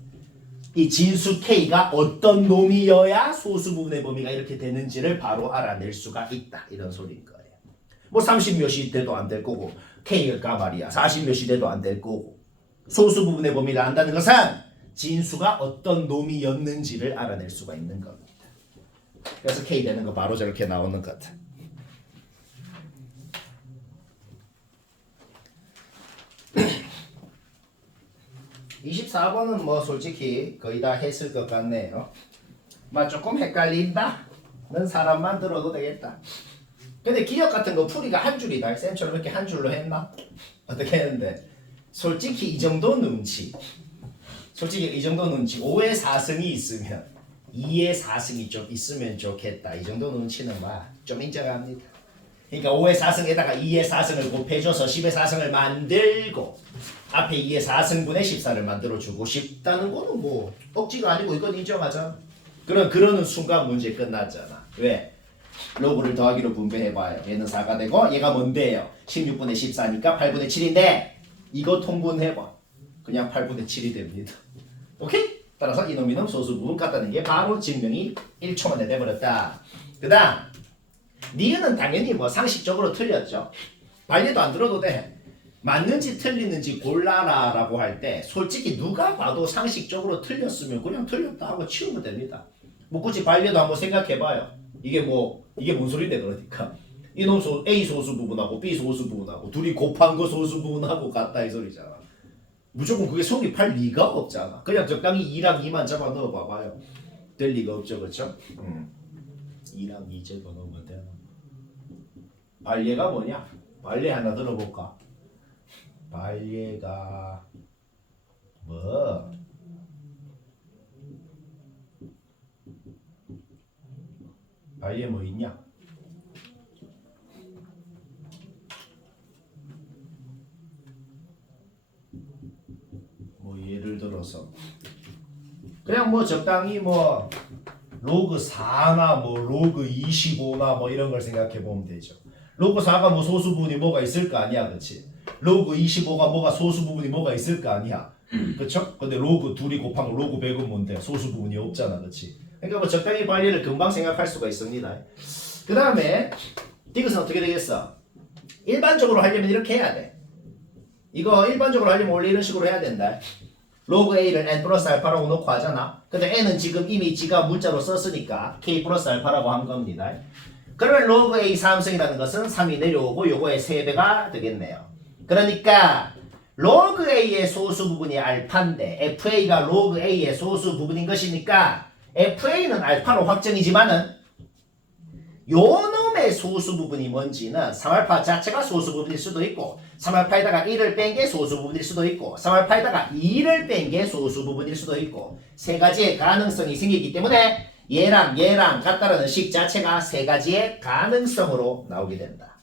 이 진수 K가 어떤 놈이어야 소수 부분의 범위가 이렇게 되는지를 바로 알아낼 수가 있다. 이런 소리인 거예요. 뭐 30 몇이 돼도 안 될 거고 K가 말이야 40 몇이 돼도 안 될 거고 소수 부분의 범위를 안다는 것은 진수가 어떤 놈이었는지를 알아낼 수가 있는 겁니다. 그래서 K 되는 거 바로 저렇게 나오는 것 같아. (24번은) 뭐 솔직히 거의 다 했을 것 같네요. 조금 헷갈린다는 사람만 들어도 되겠다. 근데 기억 같은 거 풀이가 한 줄이다. 쌤처럼 이렇게 한 줄로 했나? 어떻게 했는데? 솔직히 이 정도 눈치. 솔직히 이 정도 눈치. 5의 4승이 있으면 2의 4승이 좀 있으면 좋겠다. 이 정도 눈치는 좀 인정합니다. 그러니까 5의 4승에다가 2의 4승을 곱해줘서 10의 4승을 만들고 앞에 2의 4승분의 14를 만들어주고 싶다는 거는 뭐 억지가 아니고 이건 인정하잖아. 그러는 순간 문제 끝났잖아. 왜? 로그를 더하기로 분배해봐요. 얘는 4가 되고 얘가 뭔데요? 16분의 14니까 8분의 7인데 이거 통분해봐. 그냥 8분의 7이 됩니다. 오케이? 따라서 이놈 소수 부분 같다는 게 바로 증명이 1초 만에 돼버렸다. 그 다음 니은은 당연히 뭐 상식적으로 틀렸죠. 발리도 안 들어도 돼. 맞는지 틀리는지 골라라 라고 할 때 솔직히 누가 봐도 상식적으로 틀렸으면 그냥 틀렸다 하고 치우면 됩니다. 뭐 굳이 발리도 한번 생각해봐요. 이게 뭔 소리인데 그러니까 이놈 A 소수 부분하고 B 소수 부분하고 둘이 곱한 거 소수 부분하고 같다 이 소리잖아. 무조건 그게 성립할 리가 없잖아. 그냥 적당히 2랑 2만 잡아 넣어 봐봐요. 될 리가 없죠, 그렇죠? 2랑 2 집어 넣으면 되나? 발예가 뭐냐? 발예 하나 들어볼까? 발예가 뭐? 발예 뭐 있냐? 뭐 예를 들어서 그냥 뭐 적당히 뭐 로그 4나 뭐 로그 25나 뭐 이런 걸 생각해 보면 되죠. 로그 4가 뭐 소수 부분이 뭐가 있을 거 아니야, 그렇지? 로그 25가 뭐가 소수 부분이 뭐가 있을 거 아니야, 그렇죠? 근데 로그 둘이 곱한 거 로그 100은 뭔데? 소수 부분이 없잖아, 그렇지? 그러니까 뭐 적당히 발리를 금방 생각할 수가 있습니다. 그 다음에 이것은 어떻게 되겠어? 일반적으로 하려면 이렇게 해야 돼. 이거 일반적으로 하려면 원래 이런 식으로 해야 된다. 로그 A를 n 플러스 알파라고 놓고 하잖아. 근데 n은 지금 이미 지가 문자로 썼으니까 k 플러스 알파라고 한 겁니다. 그러면 로그 A 3승이라는 것은 3이 내려오고 요거의 3배가 되겠네요. 그러니까 로그 A의 소수 부분이 알파인데 FA가 로그 A의 소수 부분인 것이니까 FA는 알파로 확정이지만은 요 놈의 소수 부분이 뭔지는 3알파 자체가 소수 부분일 수도 있고 3알파에다가 1을 뺀 게 소수 부분일 수도 있고 3알파에다가 2를 뺀 게 소수 부분일 수도 있고 세 가지의 가능성이 생기기 때문에 얘랑 같다라는 식 자체가 세 가지의 가능성으로 나오게 된다.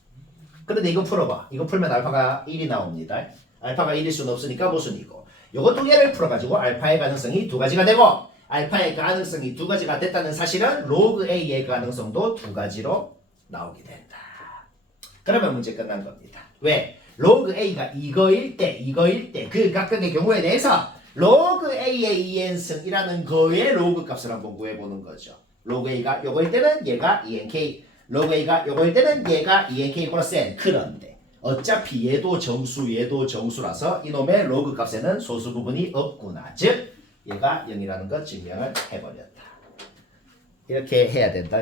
그런데 이거 풀어봐. 이거 풀면 알파가 1이 나옵니다. 알파가 1일 수는 없으니까 모순이고 요거 두 개를 풀어가지고 알파의 가능성이 두 가지가 되고 알파의 가능성이 두 가지가 됐다는 사실은 로그 A의 가능성도 두 가지로 나오게 된다. 그러면 문제 끝난 겁니다. 왜? 로그 A가 이거일 때 그 각각의 경우에 대해서 로그 A의 2n승이라는 거의 로그 값을 한번 구해보는 거죠. 로그 A가 요거일 때는 얘가 2nk, 로그 A가 요거일 때는 얘가 2nk 플러스 n. 그런데 어차피 얘도 정수라서 이놈의 로그 값에는 소수 부분이 없구나. 즉 얘가 0이라는 것 증명을 해버렸다. 이렇게 해야 된다.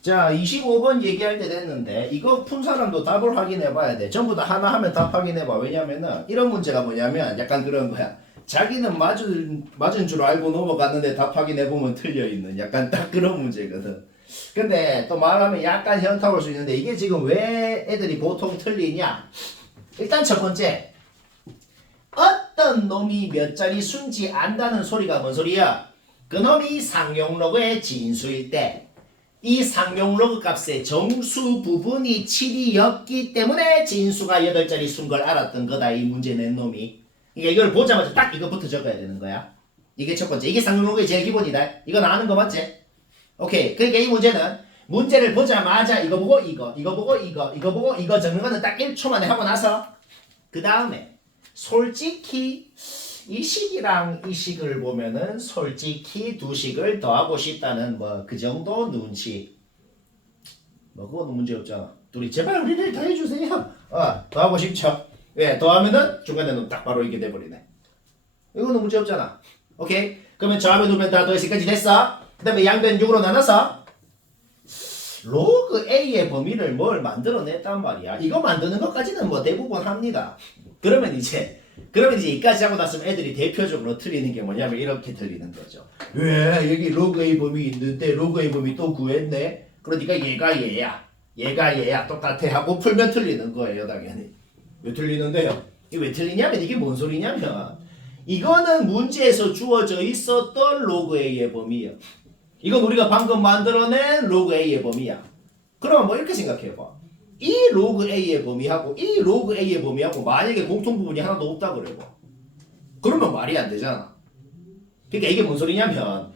자, 25번 얘기할 때 됐는데 이거 푼 사람도 답을 확인해 봐야 돼. 전부 다 하나 하면 답 확인해 봐. 왜냐면은 이런 문제가 뭐냐면 약간 그런 거야. 자기는 맞은 줄 알고 넘어갔는데 답 확인해 보면 틀려 있는 약간 딱 그런 문제거든. 근데 또 말하면 약간 현타 올 수 있는데 이게 지금 왜 애들이 보통 틀리냐? 일단 첫 번째, 어떤 놈이 몇 자리 순지 안다는 소리가 뭔 소리야? 그 놈이 상용로그의 진수일 때 이 상용로그 값의 정수 부분이 7이었기 때문에 진수가 8자리 순 걸 알았던 거다. 이 문제 낸 놈이. 그러니까 이걸 보자마자 딱 이것부터 적어야 되는 거야. 이게 첫 번째. 이게 상용로그의 제일 기본이다. 이건 아는 거 맞지? 오케이. 그러니까 이 문제는 문제를 보자마자 이거 보고 이거 보고 이거 적는 거는 딱 1초 만에 하고 나서 그 다음에 솔직히 이 식이랑 이 식을 보면은 솔직히 두 식을 더하고 싶다는 뭐 그 정도 눈치. 뭐 그거는 문제 없잖아. 둘이 제발 우리를 더 해주세요. 더하고 싶죠. 왜? 더하면은 중간에는 딱 바로 이게 돼버리네. 이거는 문제 없잖아. 오케이. 그러면 저하면 두면 다 더해서까지 됐어. 그 다음에 양변 6으로 나눠서 로그 A의 범위를 뭘 만들어냈단 말이야. 이거 만드는 것까지는 뭐 대부분 합니다. 그러면 이제 그러면 이제 여기까지 하고 났으면 애들이 대표적으로 틀리는 게 뭐냐면 이렇게 틀리는 거죠. 왜 여기 로그 A 범위 있는데 로그 A 범위 또 구했네. 그러니까 얘가 얘야. 얘가 얘야. 똑같아 하고 풀면 틀리는 거예요, 당연히. 왜 틀리는데요? 이게 왜 틀리냐면 이게 뭔 소리냐면 이거는 문제에서 주어져 있었던 로그 A의 범위예요. 이건 우리가 방금 만들어낸 로그 A의 범위야. 그러면 뭐 이렇게 생각해봐. 이 로그 A의 범위하고 이 로그 A의 범위하고 만약에 공통 부분이 하나도 없다 그래봐. 그러면 말이 안 되잖아. 그러니까 이게 뭔 소리냐면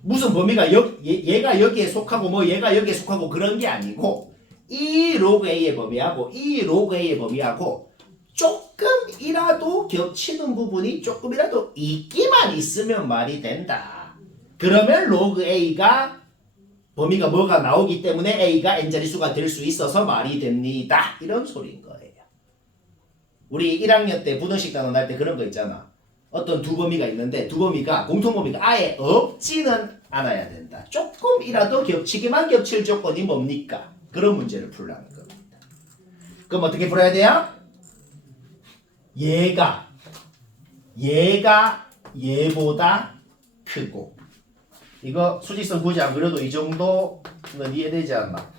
무슨 범위가 얘가 여기에 속하고 뭐 얘가 여기에 속하고 그런 게 아니고 이 로그 A의 범위하고 이 로그 A의 범위하고 조금이라도 겹치는 부분이 조금이라도 있기만 있으면 말이 된다. 그러면 로그 A가 범위가 뭐가 나오기 때문에 A가 n자리수가 될 수 있어서 말이 됩니다. 이런 소리인 거예요. 우리 1학년 때 부등식 단원 할 때 그런 거 있잖아. 어떤 두 범위가 있는데 두 범위가 공통 범위가 아예 없지는 않아야 된다. 조금이라도 겹치기만 겹칠 조건이 뭡니까? 그런 문제를 풀라는 겁니다. 그럼 어떻게 풀어야 돼요? 얘가 얘보다 크고 이거 수직선 굳이 안 그려도 이 정도는 이해되지 않나?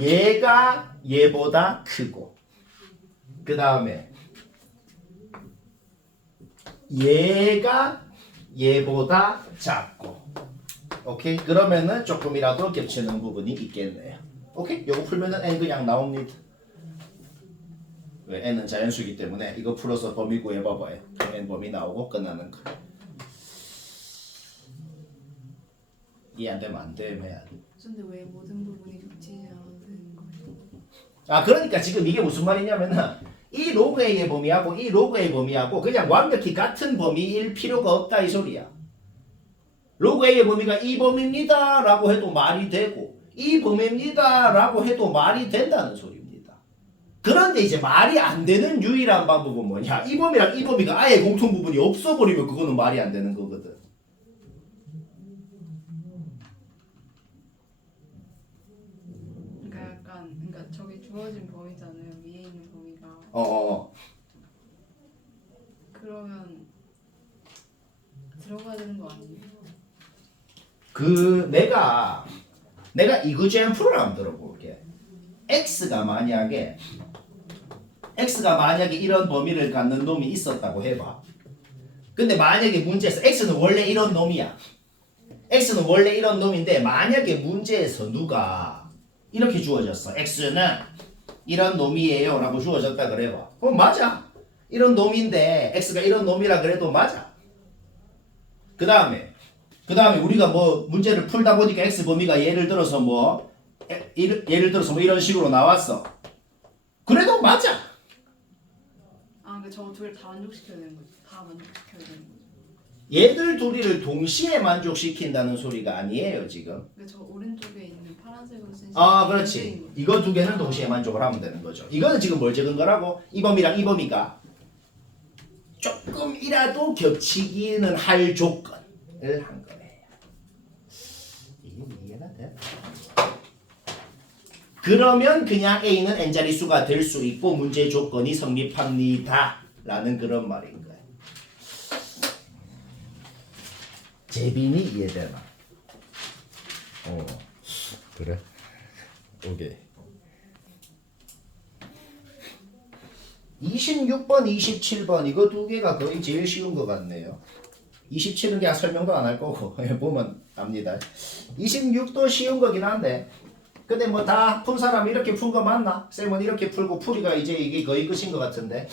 얘가 얘보다 크고 그 다음에 얘가 얘보다 작고 오케이? 그러면은 조금이라도 겹치는 부분이 있겠네요. 오케이? 요거 풀면은 n 그냥 나옵니다. 왜? n은 자연수이기 때문에 이거 풀어서 범위 구해봐봐요. n 범위 나오고 끝나는 거. 이해 안 되면 안 돼. 해야 돼. 근데 왜 모든 부분이 겹치지 않아도 되는 거예요? 아 그러니까 지금 이게 무슨 말이냐면은 이 로그 A의 범위하고 이 로그 A 범위하고 그냥 완벽히 같은 범위일 필요가 없다 이 소리야. 로그 A의 범위가 이 범위입니다 라고 해도 말이 되고 이 범위입니다 라고 해도 말이 된다는 소리입니다. 그런데 이제 말이 안 되는 유일한 방법은 뭐냐? 이 범위랑 이 범위가 아예 공통 부분이 없어버리면 그거는 말이 안 되는 거거든. 그러니까 저기 주어진 범위잖아요. 위에 있는 범위가. 그러면 들어가야 되는 거 아니에요? 그 내가 이그젠플을 한번 들어볼게. x가 만약에 이런 범위를 갖는 놈이 있었다고 해봐. 근데 만약에 문제에서 x는 원래 이런 놈이야. x는 원래 이런 놈인데 만약에 문제에서 누가 이렇게 주어졌어. x는 이런 놈이에요 라고 주어졌다 그래봐. 그럼 맞아. 이런 놈인데 x가 이런 놈이라 그래도 맞아. 그 다음에 우리가 뭐 문제를 풀다 보니까 x 범위가 예를 들어서 뭐 이런 식으로 나왔어. 그래도 맞아. 그러니까 저 둘 다 만족시켜야 되는 거죠. 다 만족시켜야 되는 거죠. 얘들 둘이를 동시에 만족시킨다는 소리가 아니에요 지금. 그러니까 저 오른쪽에 있는 파란색으로 쓴 아 그렇지. 이거 두 개는 동시에 만족을 하면 되는 거죠. 이거는 지금 뭘 적은 거라고? 이 범위랑 이 범위가 조금이라도 겹치기는 할 조건을 한 거예요. 이게 이해가 돼? 그러면 그냥 A는 n자리수가 될 수 있고 문제 조건이 성립합니다 라는 그런 말인 거예요. 재빈이 이해되나? 그래? 오케이. 26번, 27번 이거 두 개가 거의 제일 쉬운 것 같네요. 27은 그냥 설명도 안 할 거고 보면 압니다. 26도 쉬운 거긴 한데 근데 뭐 다 푼 사람 이렇게 푼 거 맞나? 쌤은 이렇게 풀고 풀이가 이제 이게 거의 끝인 것 같은데.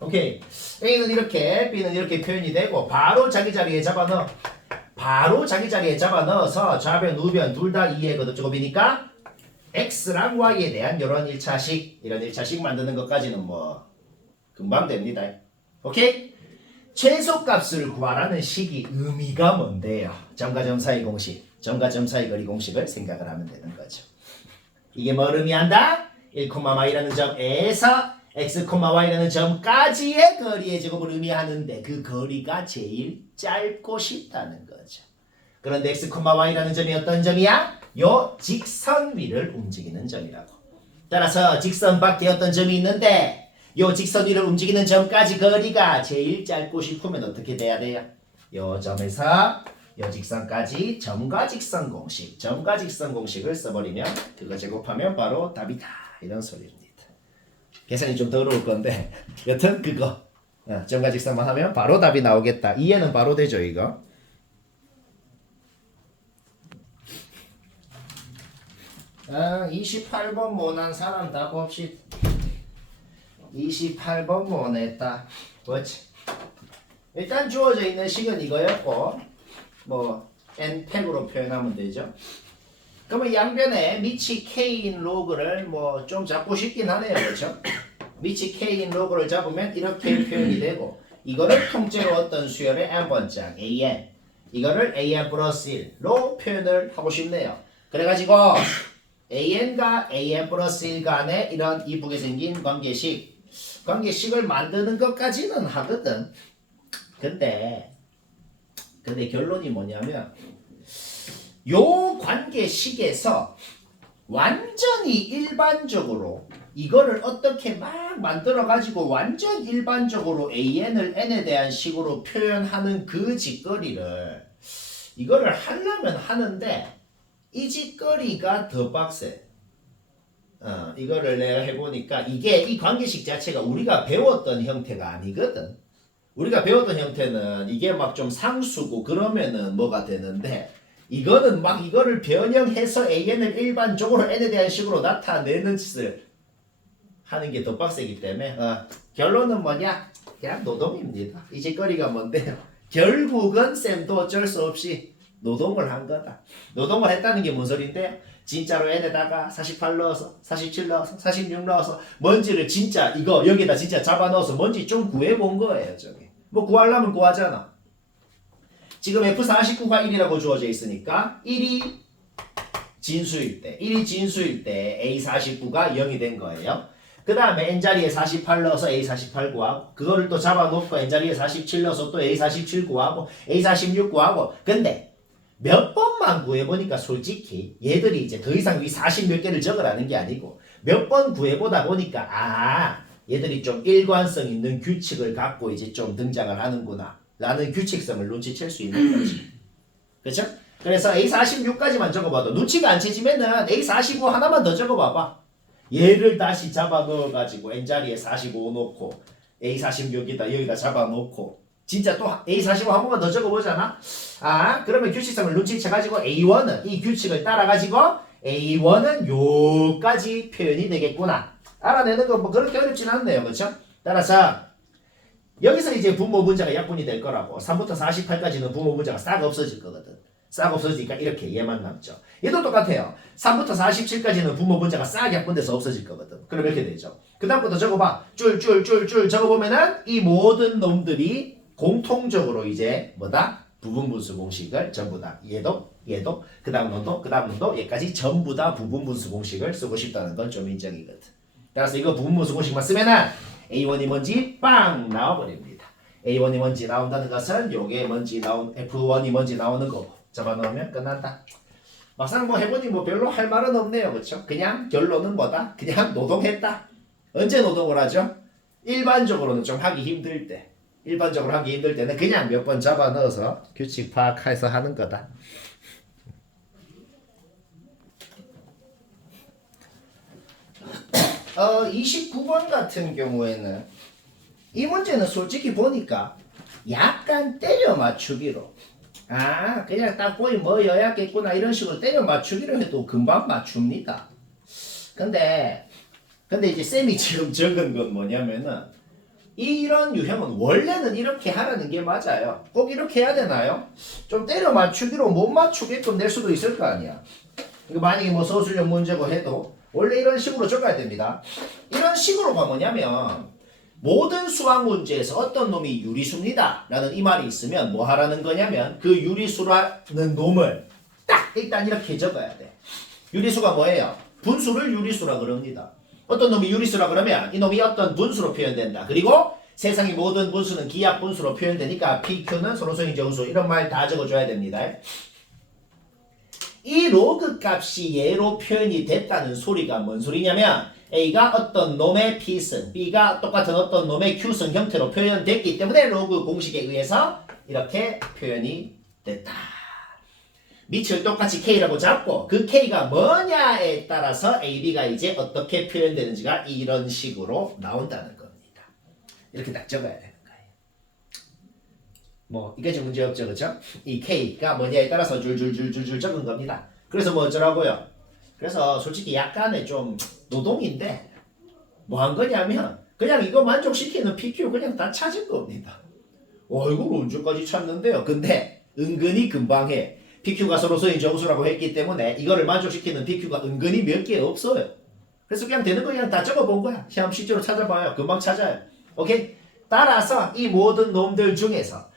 오케이. A는 이렇게 B는 이렇게 표현이 되고 바로 자기 자리에 잡아넣어. 좌변 우변 둘 다 2의 거듭제곱이니까 X랑 Y에 대한 이런 1차식 만드는 것까지는 뭐 금방 됩니다. 오케이? 최소값을 구하라는 식이 의미가 뭔데요? 점과 점 사이 공식, 점과 점 사이 거리 공식을 생각을 하면 되는 거죠. 이게 뭘 의미한다? 1,y라는 점에서 x, y라는 점까지의 거리의 제곱을 의미하는데 그 거리가 제일 짧고 쉽다는 거죠. 그런데 x, y라는 점이 어떤 점이야? 요 직선 위를 움직이는 점이라고. 따라서 직선 밖에 어떤 점이 있는데 요 직선 위를 움직이는 점까지 거리가 제일 짧고 싶으면 어떻게 돼야 돼요? 요 점에서 요 직선까지 점과 직선 공식을 써버리면 그거 제곱하면 바로 답이다 이런 소리입니다. 계산이 좀 더 어려울 건데 여튼 그거 점과 직선만 하면 바로 답이 나오겠다. 이해는 바로 되죠 이거. 28번 못한 사람 다 봅시다. 28번 못했다. 그렇지. 일단 주어져 있는 식은 이거였고 뭐 n팩으로 표현하면 되죠. 그러면 양변에 미치 k인 로그를 뭐 좀 잡고 싶긴 하네요. 그렇죠? 미치 k인 로그를 잡으면 이렇게 표현이 되고 이거를 통째로 어떤 수열의 n번짝 an 이거를 an 플러스 1로 표현을 하고 싶네요. 그래가지고 an과 an 플러스 1 간의 이런 이쁘게 생긴 관계식을 만드는 것까지는 하거든. 근데 결론이 뭐냐면 요 관계식에서 완전히 일반적으로 이거를 어떻게 막 만들어 가지고 완전 일반적으로 an을 n에 대한 식으로 표현하는 그 짓거리를 이거를 하려면 하는데 이 짓거리가 더 빡세. 이거를 내가 해보니까 이게 이 관계식 자체가 우리가 배웠던 형태가 아니거든. 우리가 배웠던 형태는 이게 막 좀 상수고 그러면은 뭐가 되는데 이거는 막 이거를 변형해서 an을 일반적으로 n에 대한 식으로 나타내는 짓을 하는 게 더 빡세기 때문에 결론은 뭐냐? 그냥 노동입니다. 이 짓거리가 뭔데요? 결국은 쌤도 어쩔 수 없이 노동을 한 거다. 노동을 했다는 게 뭔 소린데? 진짜로 n에다가 48 넣어서 47 넣어서 46 넣어서 먼지를 진짜 이거 여기다 진짜 잡아 넣어서 먼지 좀 구해본 거예요. 저기 뭐 구하려면 구하잖아. 지금 F49가 1이라고 주어져 있으니까 1이 진수일 때 A49가 0이 된 거예요. 그 다음에 n자리에 48 넣어서 A48 구하고 그거를 또 잡아놓고 n자리에 47 넣어서 또 A47 구하고 A46 구하고 근데 몇 번만 구해보니까 솔직히 얘들이 이제 더 이상 이 40 몇 개를 적으라는 게 아니고 몇 번 구해보다 보니까 얘들이 좀 일관성 있는 규칙을 갖고 이제 좀 등장을 하는구나 라는 규칙성을 눈치챌 수 있는 거지. 그렇죠? 그래서 A46까지만 적어봐도 눈치가 안 채지면은 A45 하나만 더 적어봐봐. 얘를 다시 잡아 넣어가지고 n자리에 45 놓고 A46이다 여기다 잡아 놓고 진짜 또 A45 한 번만 더 적어보잖아. 그러면 규칙성을 눈치채가지고 A1은 이 규칙을 따라가지고 A1은 요까지 표현이 되겠구나. 알아내는 거 뭐 그렇게 어렵진 않네요. 그렇죠? 따라서 여기서 이제 분모 문자가 약분이 될 거라고 3부터 48까지는 분모 문자가 싹 없어질 거거든. 싹 없어지니까 이렇게 얘만 남죠. 얘도 똑같아요. 3부터 47까지는 분모 문자가 싹 약분돼서 없어질 거거든. 그럼 이렇게 되죠. 그 다음부터 적어봐. 줄 적어보면은 이 모든 놈들이 공통적으로 이제 뭐다? 부분분수 공식을 전부 다 얘도 그 다음 놈도 얘까지 전부 다 부분분수 공식을 쓰고 싶다는 건 좀 인정이거든. 따라서 이거 부분분수 공식만 쓰면은 A1이 뭔지 빵 나와버립니다. A1이 뭔지 나온다는 것은 요게 뭔지 F1이 뭔지 나오는 거고 잡아놓으면 끝난다. 막상 뭐 해보니 뭐 별로 할 말은 없네요. 그쵸? 그냥 결론은 뭐다? 그냥 노동했다. 언제 노동을 하죠? 일반적으로는 좀 하기 힘들 때. 일반적으로 하기 힘들 때는 그냥 몇 번 잡아 넣어서 규칙 파악해서 하는 거다. 29번 같은 경우에는 이 문제는 솔직히 보니까 약간 때려 맞추기로 그냥 딱 보이 뭐여야겠구나 이런 식으로 때려 맞추기로 해도 금방 맞춥니다. 근데 이제 쌤이 지금 적은 건 뭐냐면은 이런 유형은 원래는 이렇게 하라는 게 맞아요. 꼭 이렇게 해야 되나요? 좀 때려 맞추기로 못 맞추게끔 낼 수도 있을 거 아니야. 이거 만약에 뭐 서술형 문제고 해도 원래 이런 식으로 적어야 됩니다. 이런 식으로가 뭐냐면 모든 수학 문제에서 어떤 놈이 유리수입니다 라는 이 말이 있으면 뭐 하라는 거냐면 그 유리수라는 놈을 딱 일단 이렇게 적어야 돼. 유리수가 뭐예요? 분수를 유리수라 그럽니다. 어떤 놈이 유리수라 그러면 이 놈이 어떤 분수로 표현된다. 그리고 세상의 모든 분수는 기하 분수로 표현되니까 PQ는 서로성이 정수 이런 말 다 적어줘야 됩니다. 이 로그 값이 얘로 표현이 됐다는 소리가 뭔 소리냐면 A가 어떤 놈의 P승, B가 똑같은 어떤 놈의 Q승 형태로 표현됐기 때문에 로그 공식에 의해서 이렇게 표현이 됐다. 밑을 똑같이 K라고 잡고 그 K가 뭐냐에 따라서 AB가 이제 어떻게 표현되는지가 이런 식으로 나온다는 겁니다. 이렇게 딱 적어야 되는 거예요. 뭐 이까지 문제 없죠, 그렇죠? 이 K가 뭐냐에 따라서 줄줄줄줄줄 적은 겁니다. 그래서 뭐 어쩌라고요? 그래서 솔직히 약간의 좀 노동인데 뭐 한 거냐면 그냥 이거 만족시키는 PQ 그냥 다 찾은 겁니다. 이걸 언제까지 찾는데요? 근데 은근히 금방 해. PQ가 서로서인 정수라고 했기 때문에 이거를 만족시키는 PQ가 은근히 몇 개 없어요. 그래서 그냥 되는 거 그냥 다 적어본 거야. 시험 실제로 찾아봐요. 금방 찾아요. 오케이? 따라서 이 모든 놈들 중에서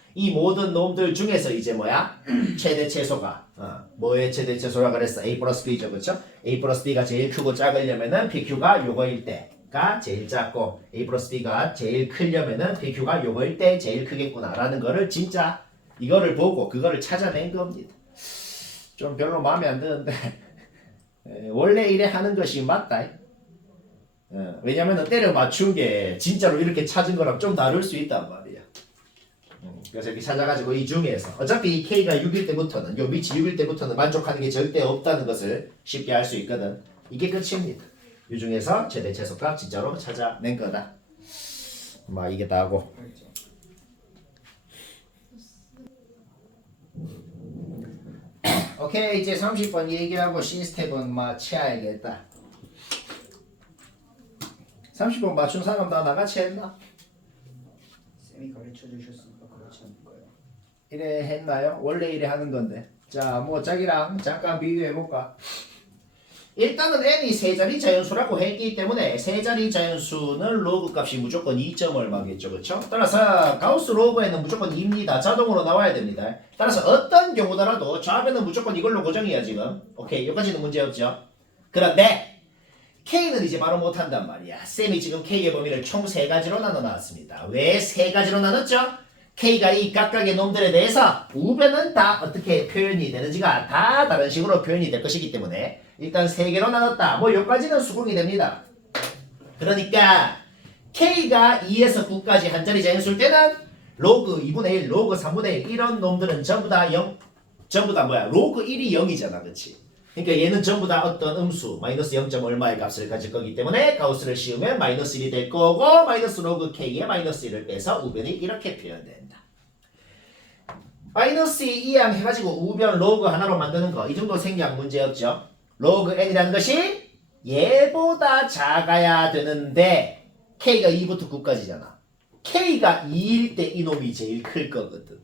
이제 뭐야? 최대 최소가 뭐의 최대 최소라 그랬어? A 플러스 B죠, 그렇죠? A 플러스 B가 제일 크고 작으려면은 PQ가 요거일 때가 제일 작고 A 플러스 B가 제일 크려면은 PQ가 요거일 때 제일 크겠구나라는 거를 진짜 이거를 보고 그거를 찾아낸 겁니다. 좀 별로 마음에 안 드는데 원래 이래 하는 것이 맞다. 왜냐면은 때려 맞춘 게 진짜로 이렇게 찾은 거랑 좀 다를 수 있단 말이야. 그래서 이렇게 찾아가지고 이 중에서 어차피 이 K가 6일 때부터는 요 밑이 6일 때부터는 만족하는 게 절대 없다는 것을 쉽게 알 수 있거든. 이게 끝입니다. 이 중에서 최대 최소값 진짜로 찾아낸 거다. 막 이게 다고. 오케이, 이제 30번 얘기하고 시스템은 마치야겠다. 30번 맞춘 사람 다 나같이 했나? 쌤이 가르쳐 주셨으니까 그렇지 않을까요? 이래 했나요? 원래 이래 하는 건데. 자, 뭐 자기랑 잠깐 비교해볼까? 일단은 n이 세 자리 자연수라고 했기 때문에 세 자리 자연수는 로그 값이 무조건 2점 얼마겠죠, 그렇죠? 따라서 가우스 로그에는 무조건 2입니다. 자동으로 나와야 됩니다. 따라서 어떤 경우더라도 좌변은 무조건 이걸로 고정이야 지금. 오케이, 여기까지는 문제 없죠. 그런데 K는 이제 바로 못한단 말이야. 쌤이 지금 K의 범위를 총 3가지로 나눠놨습니다. 왜 3가지로 나눴죠? K가 이 각각의 놈들에 대해서 우변은 다 어떻게 표현이 되는지가 다 다른 식으로 표현이 될 것이기 때문에 일단 3개로 나눴다. 뭐 여기까지는 수긍이 됩니다. 그러니까 K가 2에서 9까지 한 자리 자연수일 때는 로그 2분의 1, 로그 3분의 1 이런 놈들은 전부 다 0, 전부 다 뭐야? 로그 1이 0이잖아, 그치? 그러니까 얘는 전부 다 어떤 음수 마이너스 0. 얼마의 값을 가질 거기 때문에 가우스를 씌우면 마이너스 1이 될 거고 마이너스 로그 K에 마이너스 1을 빼서 우변이 이렇게 표현된다. 마이너스 2항 해가지고 우변 로그 하나로 만드는 거 이 정도 생략 문제 없죠. 로그 n이라는 것이 얘보다 작아야 되는데 K가 2부터 9까지잖아. K가 2일 때 이놈이 제일 클 거거든.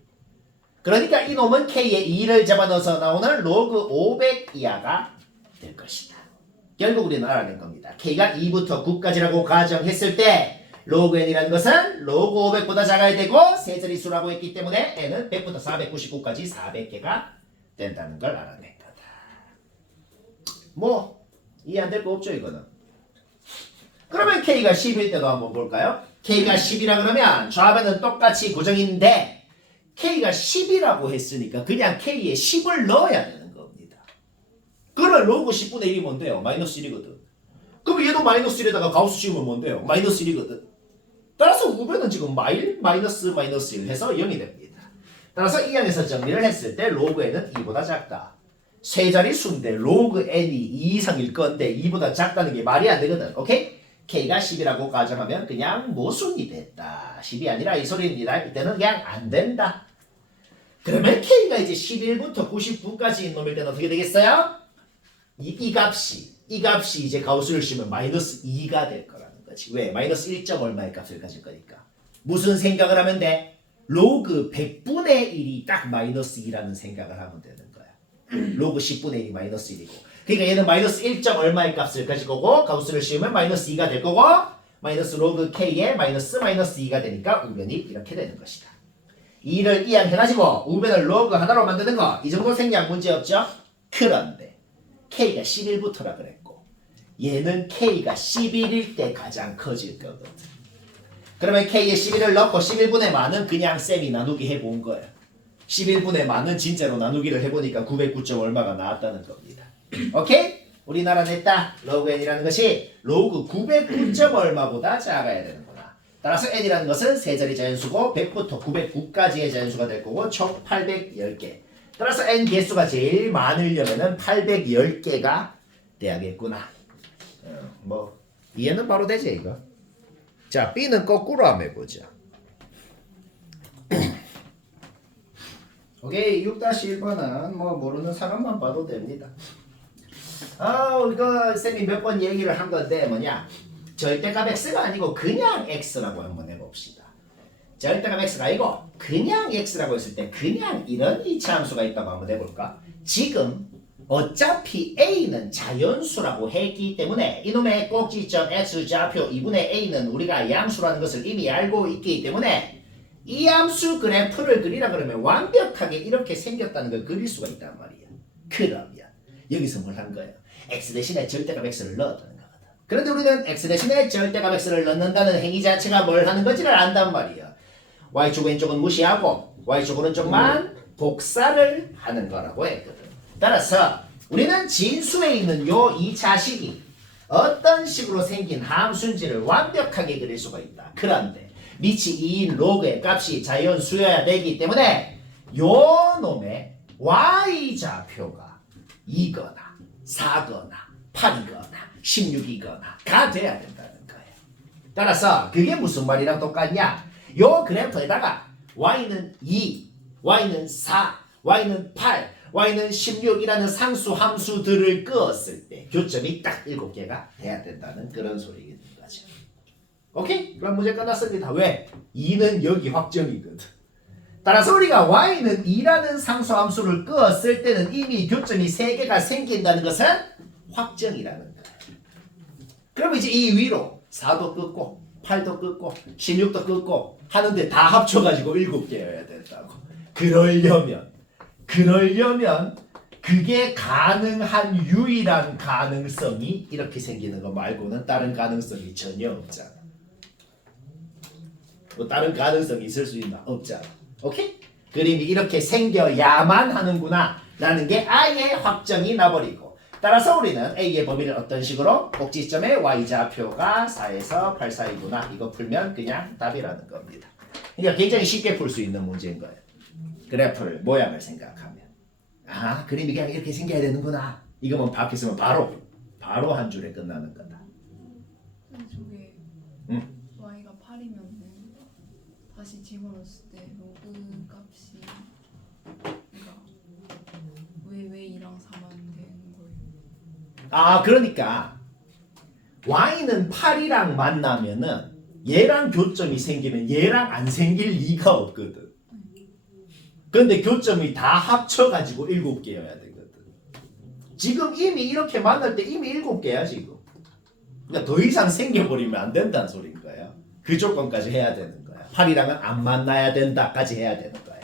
그러니까 이놈은 K에 2를 잡아넣어서 나오는 로그 500 이하가 될 것이다. 결국 우리는 알아낸 겁니다. K가 2부터 9까지라고 가정했을 때 로그 n이라는 것은 로그 500보다 작아야 되고 세 자릿수라고 했기 때문에 n은 100부터 499까지 400개가 된다는 걸 알아낸 거다. 뭐 이해 안 될 거 없죠 이거는. 그러면 K가 10일 때도 한번 볼까요? K가 10이라 그러면 좌변은 똑같이 고정인데 K가 10이라고 했으니까 그냥 K에 10을 넣어야 되는 겁니다. 그러면 로그 10분의 1이 뭔데요? 마이너스 1이거든. 그럼 얘도 마이너스 1에다가 가우스 씌우면 뭔데요? 마이너스 1이거든. 따라서 우변은 지금 마이너스 1 해서 0이 됩니다. 따라서 이 항에서 정리를 했을 때 로그 n은 2보다 작다. 세 자릿수인데 로그 n이 2 이상일 건데 2보다 작다는 게 말이 안 되거든. 오케이? K가 10이라고 가정하면 그냥 모순이 됐다. 10이 아니라 이 소리입니다. 이때는 그냥 안 된다. 그러면 K가 이제 11부터 99까지인 놈일 때는 어떻게 되겠어요? 이 값이 이제 가우스를 씌우면 마이너스 2가 될 거라는 거지. 왜? 마이너스 1. 얼마의 값을 가질 거니까. 무슨 생각을 하면 돼? 로그 100분의 1이 딱 마이너스 2라는 생각을 하면 되는 거야. 로그 10분의 1이 마이너스 1이고. 그러니까 얘는 마이너스 1. 얼마의 값을 가질 거고 가우스를 씌우면 마이너스 2가 될 거고 마이너스 로그 K에 마이너스 2가 되니까 우변이 이렇게 되는 것이다. 2를 이항해가지고 우변을 로그 하나로 만드는 거 이 정도 생략 문제 없죠? 그런데 K가 11부터라 그랬고 얘는 K가 11일 때 가장 커질 거거든. 그러면 K에 11을 넣고 11분의 만은 그냥 쌤이 나누기 해본 거예요. 11분의 만은 진짜로 나누기를 해보니까 909. 얼마가 나왔다는 겁니다. 오케이? 우리나라 냈다. 로그 n이라는 것이 로그 909점 얼마보다 작아야 되는구나. 따라서 n이라는 것은 세 자리 자연수고 100부터 909까지의 자연수가 될 거고 총 810개. 따라서 n 개수가 제일 많으려면은 810개가 돼야겠구나. 뭐 이해는 바로 되지 이거. 자, b는 거꾸로 한번 해보자. 오케이, 6-1번은 뭐 모르는 사람만 봐도 됩니다. 이거 쌤이 몇 번 얘기를 한 건데 뭐냐, 절대값 x가 아니고 그냥 x라고 한번 해봅시다. 절대값 x가 아니고 그냥 x라고 했을 때 그냥 이런 이차함수가 있다고 한번 해볼까? 지금 어차피 a는 자연수라고 했기 때문에 이놈의 꼭지점 x좌표 2분의 a는 우리가 양수라는 것을 이미 알고 있기 때문에 이 함수 그래프를 그리라 그러면 완벽하게 이렇게 생겼다는 걸 그릴 수가 있단 말이야. 그러면 여기서 뭘 한 거예요? x 대신에 절대값 x를 넣었다는 거거든. 그런데 우리는 x 대신에 절대값 x를 넣는다는 행위 자체가 뭘 하는 건지를 안단 말이야. y축 왼쪽은 무시하고 y축 오른쪽만 복사를 하는 거라고 했거든. 따라서 우리는 진수에 있는 요 이 자식이 어떤 식으로 생긴 함수인지를 완벽하게 그릴 수가 있다. 그런데 밑이 2인 로그의 값이 자연수여야 되기 때문에 요 놈의 y좌표가 2거나 4거나 8이거나 16이거나 돼야 된다는 거예요. 따라서 그게 무슨 말이랑 똑같냐? 요 그래프에다가 y는 2, y는 4, y는 8, y는 16이라는 상수 함수들을 끄었을 때 교점이 딱 7개가 돼야 된다는 그런 소리겠는 거죠. 오케이? 그럼 문제 끝났습니다. 왜? 2는 여기 확정이거든. 따라서 우리가 y는 2라는 상수 함수를 끄었을 때는 이미 교점이 3개가 생긴다는 것은 확정이라는 거예요. 그럼 이제 이 위로 4도 끄고 8도 끄고 16도 끄고 하는데 다 합쳐가지고 7개여야 된다고. 그러려면 그게 가능한 유일한 가능성이 이렇게 생기는 거 말고는 다른 가능성이 전혀 없잖아. 뭐 다른 가능성이 있을 수 있나? 없잖아. 오케이? 그림이 이렇게 생겨야만 하는구나 라는 게 아예 확정이 나버리고, 따라서 우리는 A의 범위를 어떤 식으로? 꼭지점의 Y좌표가 4에서 8 사이구나. 이거 풀면 그냥 답이라는 겁니다. 그러니까 굉장히 쉽게 풀 수 있는 문제인 거예요. 그래프를 모양을 생각하면 그림이 그냥 이렇게 생겨야 되는구나. 이거만 박혔으면 바로 한 줄에 끝나는 거다. 저게 y가 8이면 다시 집어넣었을 때 로그 값이 그러니까 왜 2랑 4만 되는 거예요? 그러니까 y는 8이랑 만나면은 얘랑 교점이 생기면 얘랑 안 생길 리가 없거든. 근데 교점이 다 합쳐가지고 7개여야 되거든. 지금 이미 이렇게 만날 때 이미 7개야 지금. 그러니까 더 이상 생겨버리면 안 된다는 소리인 거야. 그 조건까지 해야 되는 거야. 8이랑은 안 만나야 된다까지 해야 되는 거야.